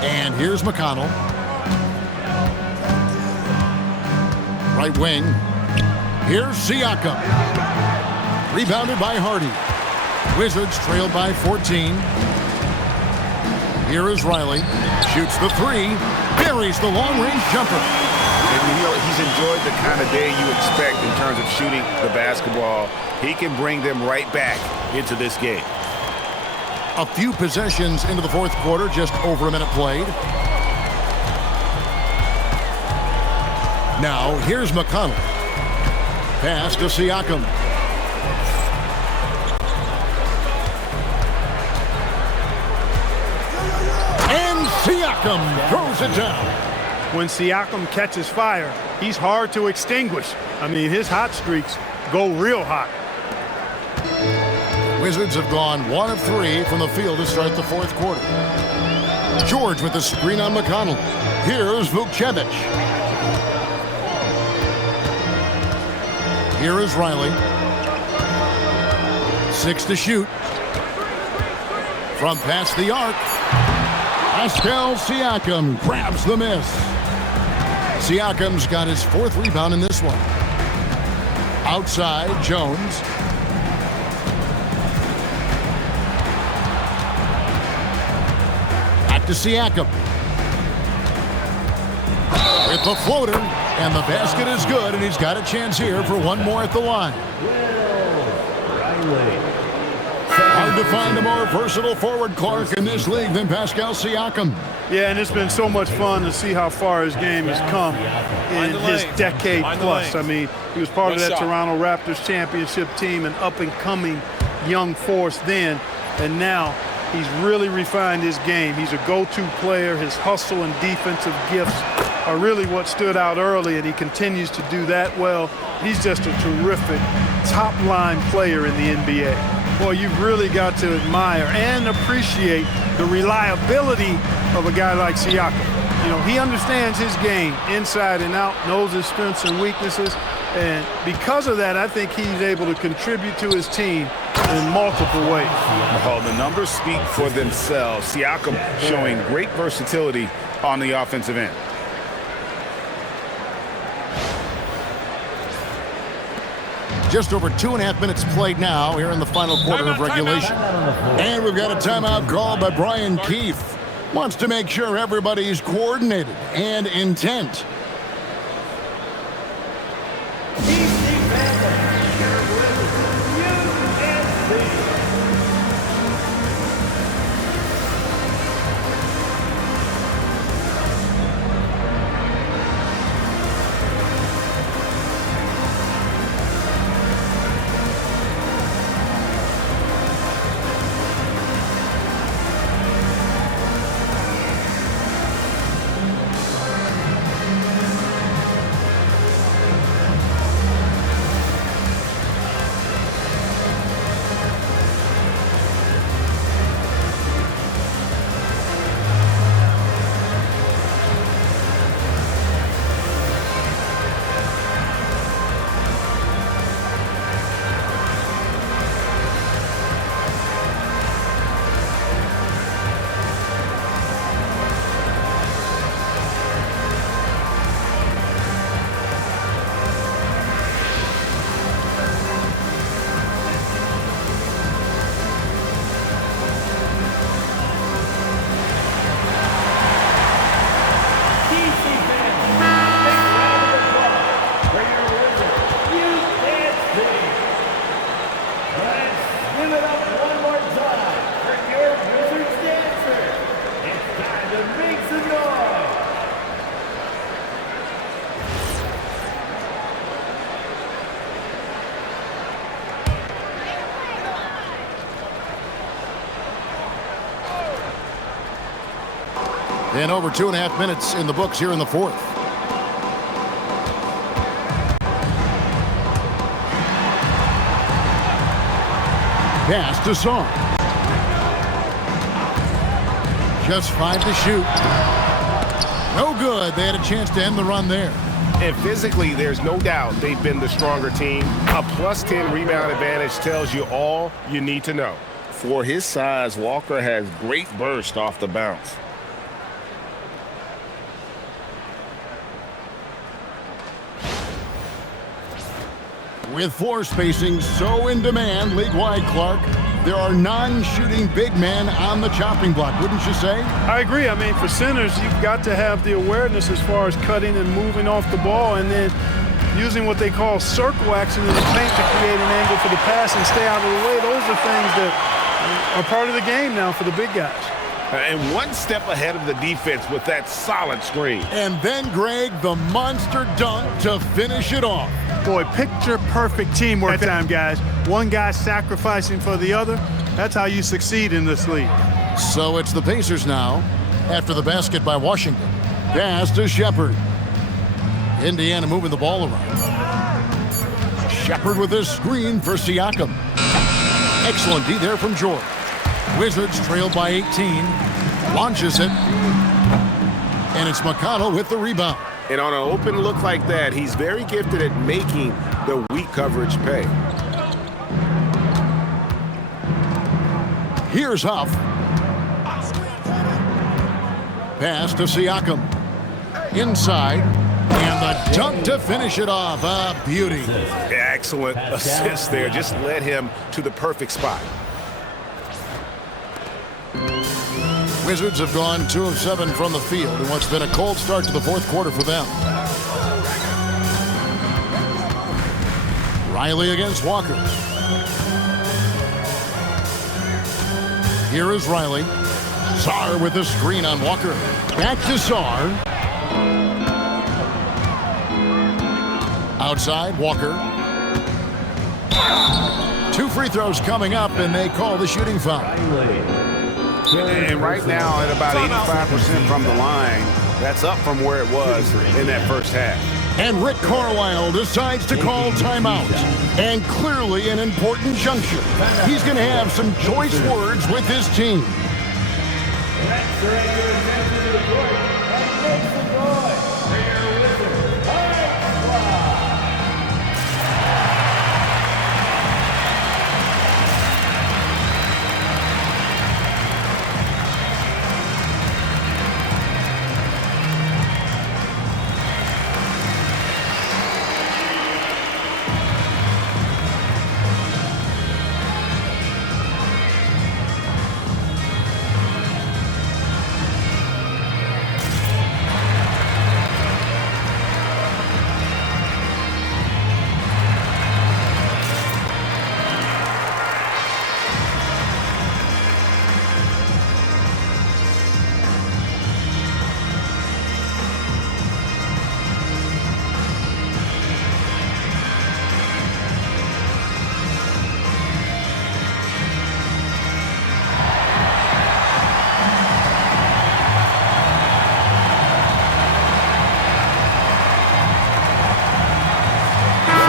And here's McConnell. Right wing. Here's Siakam. Rebounded by Hardy. Wizards trailed by 14. Here is Riley. Shoots the three. Buries the long-range jumper. And he's enjoyed the kind of day you expect in terms of shooting the basketball. He can bring them right back into this game. A few possessions into the fourth quarter, just over a minute played. Now, here's McConnell. Pass to Siakam. And Siakam throws it down. When Siakam catches fire, he's hard to extinguish. I mean, his hot streaks go real hot. Wizards have gone 1 of 3 from the field to start the fourth quarter. George with the screen on McConnell. Here's Vukcevic. Here is Riley. 6 to shoot. From past the arc. Pascal Siakam grabs the miss. Siakam's got his 4th rebound in this one. Outside, Jones. Back to Siakam. With the floater, and the basket is good, and he's got a chance here for one more at the line. Hard to find a more versatile forward, Clark, in this league than Pascal Siakam. Yeah, and it's been so much fun to see how far his game has come in his decade plus. I mean, he was part of that Toronto Raptors championship team, an up-and-coming young force then, and now he's really refined his game. He's a go-to player. His hustle and defensive gifts are really what stood out early, and he continues to do that well. He's just a terrific top-line player in the NBA. Boy, you've really got to admire and appreciate the reliability of a guy like Siakam. You know, he understands his game inside and out, knows his strengths and weaknesses, and because of that, I think he's able to contribute to his team in multiple ways. Oh, the numbers speak for themselves. Siakam showing great versatility on the offensive end. Just over 2.5 minutes played now here in the final quarter of regulation. And we've got a timeout called by Brian Keefe. Wants to make sure everybody's coordinated and intent. And over 2.5 minutes in the books here in the fourth. Pass to Song. Just 5 to shoot. No good. They had a chance to end the run there. And physically, there's no doubt they've been the stronger team. A plus 10 rebound advantage tells you all you need to know. For his size, Walker has great burst off the bounce. With floor spacing so in demand league-wide, Clark, there are non-shooting big men on the chopping block, wouldn't you say? I agree. I mean, for centers, you've got to have the awareness as far as cutting and moving off the ball, and then using what they call circle action in the paint to create an angle for the pass and stay out of the way. Those are things that are part of the game now for the big guys. And one step ahead of the defense with that solid screen. And then, Greg, the monster dunk to finish it off. Boy, picture-perfect teamwork time, guys. One guy sacrificing for the other. That's how you succeed in this league. So it's the Pacers now after the basket by Washington. Pass to Shepard. Indiana moving the ball around. Shepard with a screen for Siakam. Excellent D there from George. Wizards trailed by 18. Launches it. And it's McConnell with the rebound. And on an open look like that, he's very gifted at making the weak coverage pay. Here's Huff. Pass to Siakam. Inside. And the dunk to finish it off. A beauty. Excellent assist there. Just led him to the perfect spot. Wizards have gone 2 of 7 from the field in what's been a cold start to the fourth quarter for them. Riley against Walker. Here is Riley. Sarr with the screen on Walker. Back to Sarr. Outside, Walker. 2 free throws coming up, and they call the shooting foul. And right now at about 85% from the line, that's up from where it was in that first half. And Rick Carlisle decides to call timeout. And clearly an important juncture. He's going to have some choice words with his team.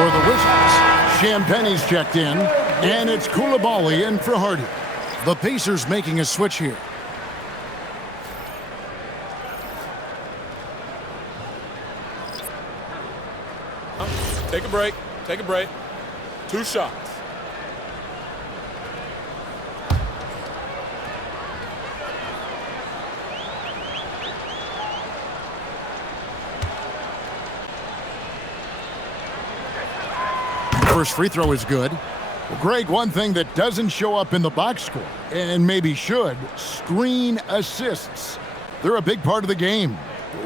For the Wizards, Champagne's checked in, and it's Koulibaly in for Hardy. The Pacers making a switch here. Take a break. Take a break. 2 shots. First free throw is good. Well, Greg, one thing that doesn't show up in the box score, and maybe should, screen assists. They're a big part of the game.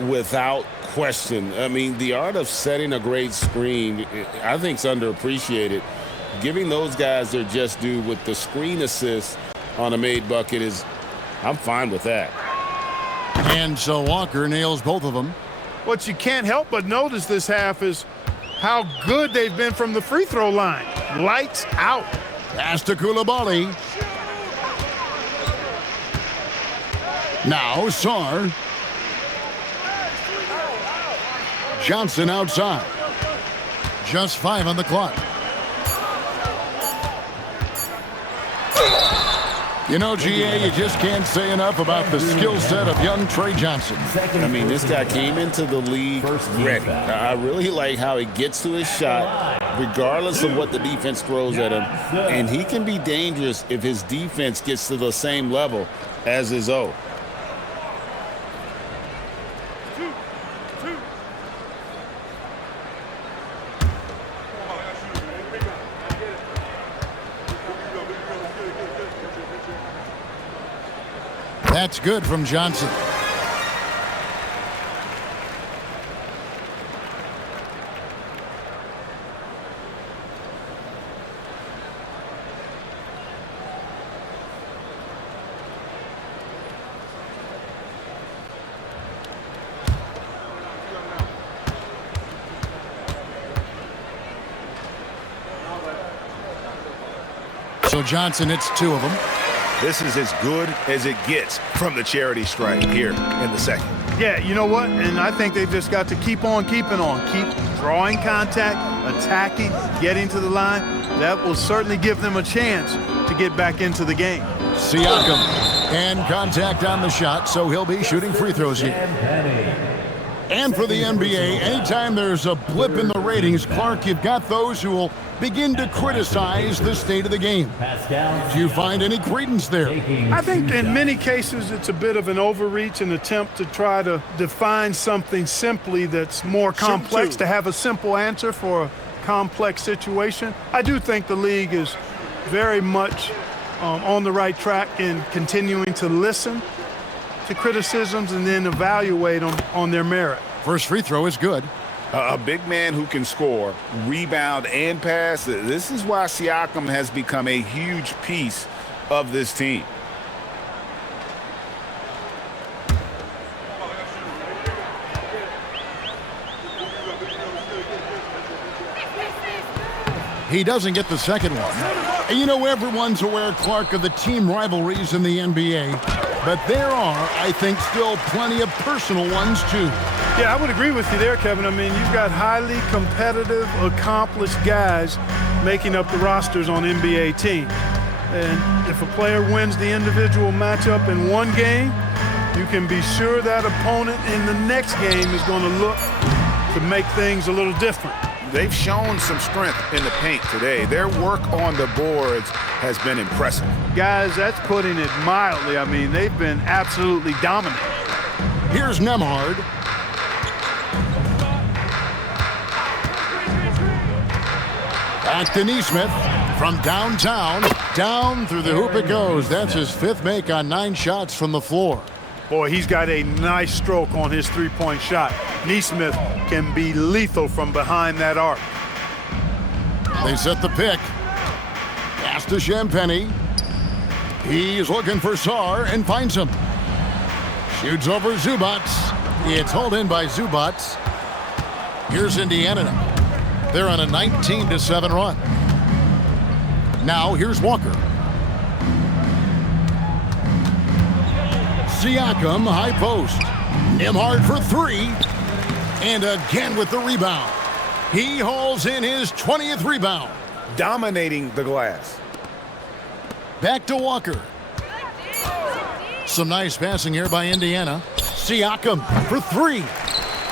Without question. I mean, the art of setting a great screen, I think, is underappreciated. Giving those guys their just due with the screen assist on a made bucket is, I'm fine with that. And so Walker nails both of them. What you can't help but notice this half is how good they've been from the free throw line. Lights out. Pass to Koulibaly. Now Sarr. Johnson outside. Just 5 on the clock. You know, GA, you just can't say enough about the skill set of young Trey Johnson. I mean, this guy came into the league ready. I really like how he gets to his shot, regardless of what the defense throws at him. And he can be dangerous if his defense gets to the same level as his own. That's good from Johnson. So Johnson hits 2 of them. This is as good as it gets from the charity stripe here in the second. Yeah, you know what? And I think they've just got to keep on keeping on. Keep drawing contact, attacking, getting to the line. That will certainly give them a chance to get back into the game. Siakam, and contact on the shot, so he'll be shooting free throws here. And for the NBA, anytime there's a blip in the ratings, Clark, you've got those who will begin to criticize the state of the game. Do you find any credence there? I think in many cases it's a bit of an overreach, an attempt to try to define something simply that's more complex, to have a simple answer for a complex situation. I do think the league is very much on the right track in continuing to listen to criticisms and then evaluate them on their merit. First free throw is good. A big man who can score, rebound, and pass. This is why Siakam has become a huge piece of this team. He doesn't get the second one. You know, everyone's aware, Clark, of the team rivalries in the NBA, but there are, I think, still plenty of personal ones, too. Yeah, I would agree with you there, Kevin. I mean, you've got highly competitive, accomplished guys making up the rosters on NBA teams. And if a player wins the individual matchup in one game, you can be sure that opponent in the next game is going to look to make things a little different. They've shown some strength in the paint today. Their work on the boards has been impressive. Guys, that's putting it mildly. I mean, they've been absolutely dominant. Here's Nembhard. Back to Neesmith from downtown. Down through the hoop it goes. That's his 5th make on 9 shots from the floor. Boy, he's got a nice stroke on his three-point shot. Neesmith can be lethal from behind that arc. They set the pick. Pass to Champagnie. He's looking for Sarr and finds him. Shoots over Zubats. It's hauled in by Zubats. Here's Indiana now. They're on a 19-7 run. Now here's Walker. Siakam, high post. Nembhard for 3. And again with the rebound. He hauls in his 20th rebound. Dominating the glass. Back to Walker. Some nice passing here by Indiana. Siakam for 3.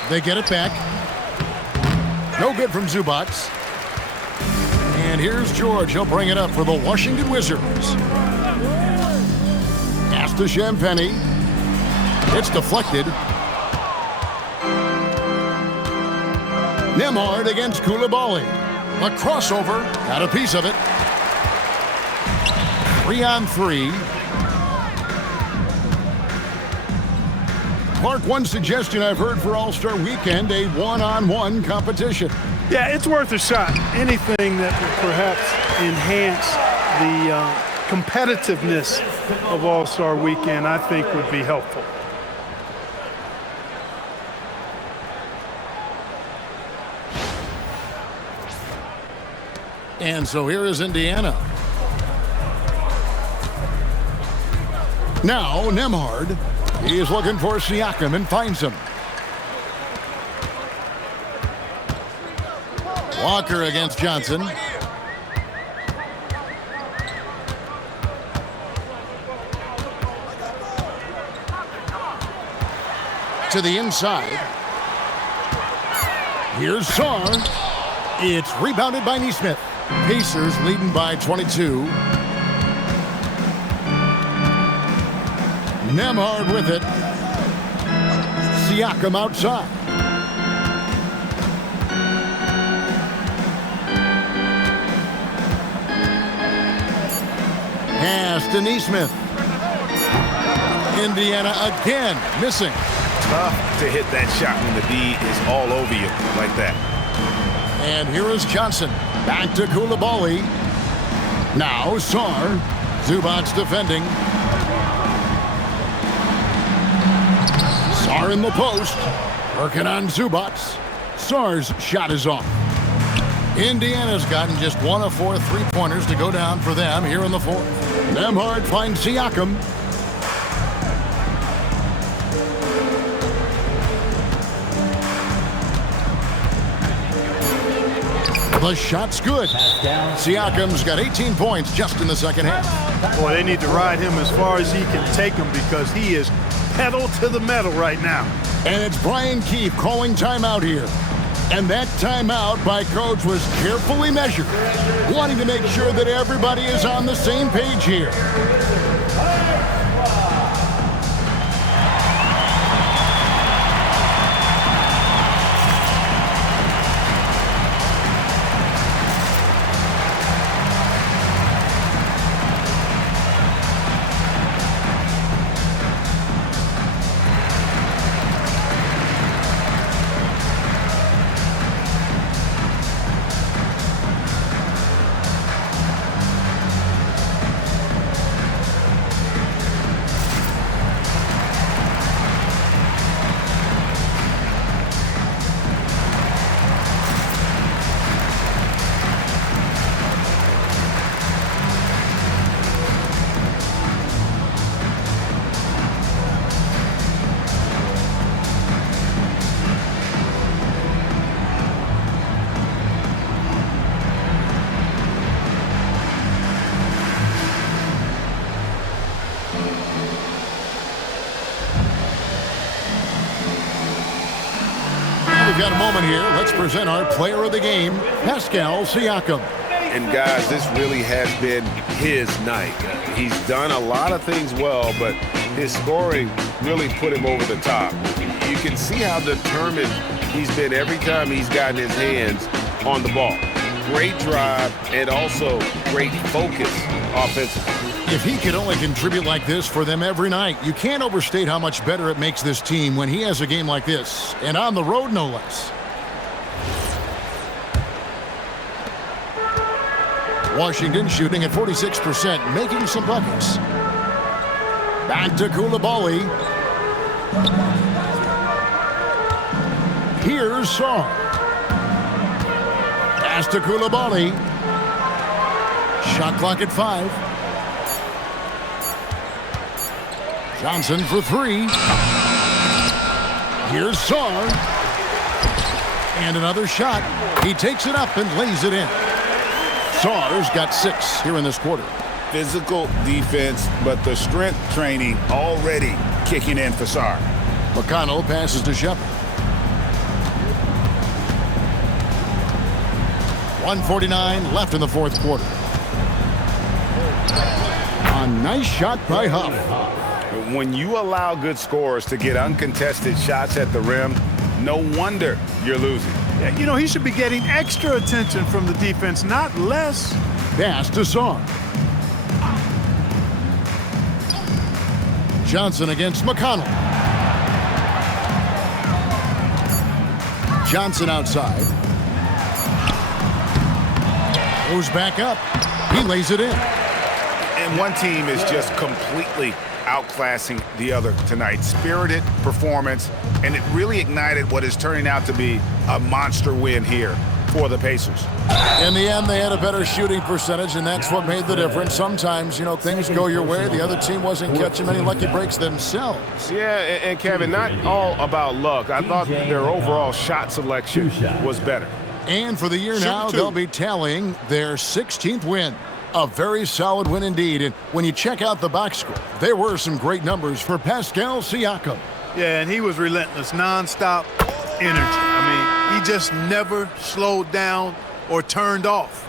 They get it back. No good from Zubats. And here's George. He'll bring it up for the Washington Wizards. Pass to Champagnie. It's deflected. Nembhard against Koulibaly. A crossover. Got a piece of it. 3-on-3. Clark, one suggestion I've heard for All-Star Weekend, a one-on-one competition. Yeah, it's worth a shot. Anything that would perhaps enhance the competitiveness of All-Star Weekend, I think would be helpful. And so here is Indiana. Now Nembhard. He is looking for Siakam and finds him. Walker against Johnson. To the inside. Here's Sarr. It's rebounded by Neesmith. Pacers leading by 22. Nembhard with it. Siakam outside. Pass to Neesmith. Indiana again missing. Tough to hit that shot when the D is all over you like that. And here is Johnson. Back to Koulibaly. Now Sarr. Zubac's defending. Sarr in the post. Working on Zubac. Sarr's shot is off. Indiana's gotten just 1 of 4 3-pointers to go down for them here in the fourth. Nembhard finds Siakam. The shot's good. Siakam's got 18 points just in the second half. Boy, they need to ride him as far as he can take him because he is pedal to the metal right now. And it's Brian Keefe calling timeout here. And that timeout by Coach was carefully measured, wanting to make sure that everybody is on the same page here. We've got a moment here. Let's present our player of the game, Pascal Siakam. And guys, this really has been his night. He's done a lot of things well, but his scoring really put him over the top. You can see how determined he's been every time he's gotten his hands on the ball. Great drive and also great focus offensively. If he could only contribute like this for them every night, you can't overstate how much better it makes this team when he has a game like this, and on the road no less. Washington shooting at 46%, making some buckets. Back to Koulibaly. Here's Sarr. Pass to Koulibaly. Shot clock at 5. Johnson for 3. Here's Sarr. And another shot. He takes it up and lays it in. Sarr's got 6 here in this quarter. Physical defense, but the strength training already kicking in for Sarr. McConnell passes to Shepard. 1:49 left in the fourth quarter. A nice shot by Huff. When you allow good scorers to get uncontested shots at the rim, no wonder you're losing. Yeah, you know, he should be getting extra attention from the defense, not less. Pass to Sarr. Johnson against McConnell. Johnson outside. Goes back up. He lays it in. And one team is just completely outclassing the other tonight. Spirited performance, and it really ignited what is turning out to be a monster win here for the Pacers. In the end, they had a better shooting percentage, and that's what made the difference. Sometimes, you know, things go your way. The other team wasn't catching many lucky breaks themselves. Yeah, and Kevin, not all about luck. I thought their overall shot selection was better. And for the year now, they'll be tallying their 16th win. A very solid win indeed. And when you check out the box score, there were some great numbers for Pascal Siakam. Yeah, and he was relentless, nonstop energy. I mean, he just never slowed down or turned off.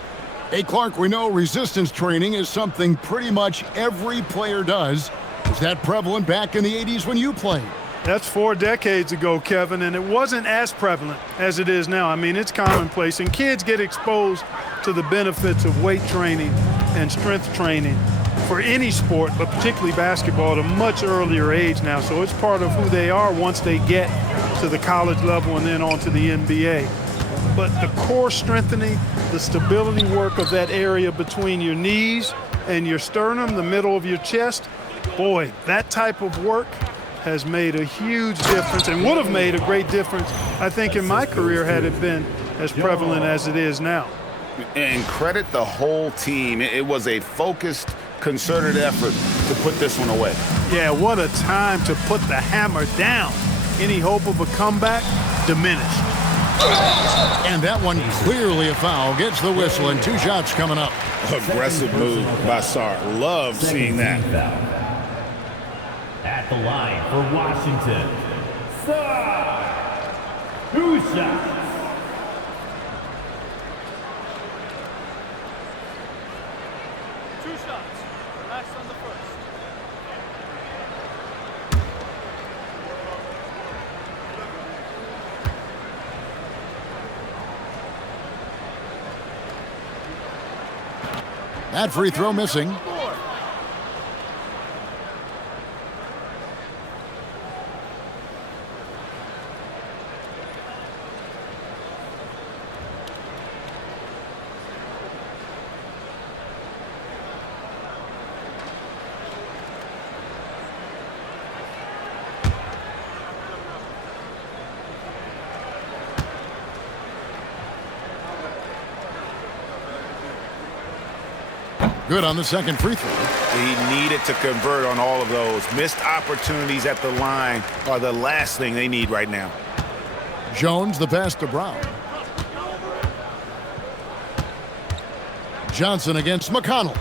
Hey, Clark, we know resistance training is something pretty much every player does. Was that prevalent back in the 80s when you played? That's 4 decades ago, Kevin, and it wasn't as prevalent as it is now. I mean, it's commonplace, and kids get exposed to the benefits of weight training and strength training for any sport, but particularly basketball, at a much earlier age now. So it's part of who they are once they get to the college level and then on to the NBA. But the core strengthening, the stability work of that area between your knees and your sternum, the middle of your chest, boy, that type of work has made a huge difference and would have made a great difference, I think, in my career had it been as prevalent as it is now. And credit the whole team. It was a focused, concerted effort to put this one away. Yeah, what a time to put the hammer down. Any hope of a comeback diminished. And that one clearly a foul. Gets the whistle and 2 shots coming up. Aggressive move by Sarr. Love seeing that. At the line for Washington, Sarr. 2 shots. That free throw missing. Good on the second free throw. He needed to convert on all of those. Missed opportunities at the line are the last thing they need right now. Jones, the pass to Brown. Johnson against McConnell.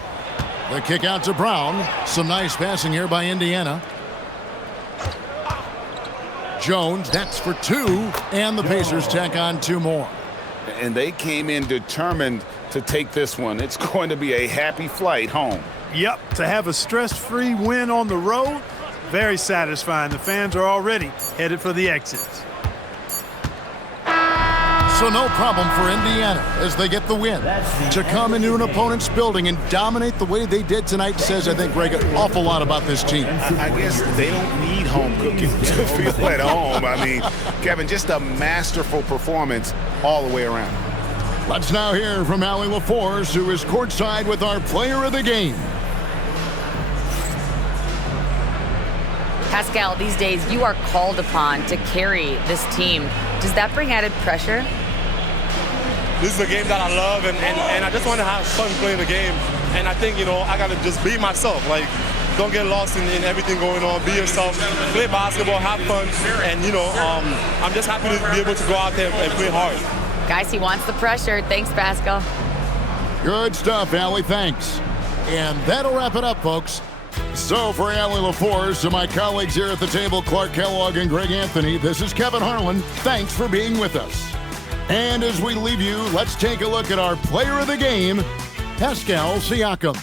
The kick out to Brown. Some nice passing here by Indiana. Jones, that's for 2, and the Pacers tack on 2 more. And they came in determined to take this one. It's going to be a happy flight home. Yep, to have a stress-free win on the road, very satisfying. The fans are already headed for the exits. So no problem for Indiana as they get the win. To come into an opponent's building and dominate the way they did tonight says, I think, Greg, an awful lot about this team. I guess they don't need home cooking to feel at home. I mean, Kevin, just a masterful performance all the way around. Let's now hear from Allie LaForce, who is courtside with our player of the game. Pascal, these days you are called upon to carry this team. Does that bring added pressure? This is a game that I love, and I just want to have fun playing the game. And I think, I got to just be myself. Like, don't get lost in everything going on. Be yourself, play basketball, have fun, and, I'm just happy to be able to go out there and play hard. Guys, he wants the pressure. Thanks, Pascal. Good stuff, Allie. Thanks. And that'll wrap it up, folks. So for Allie LaForce and my colleagues here at the table, Clark Kellogg and Greg Anthony, this is Kevin Harlan. Thanks for being with us. And as we leave you, let's take a look at our player of the game, Pascal Siakam.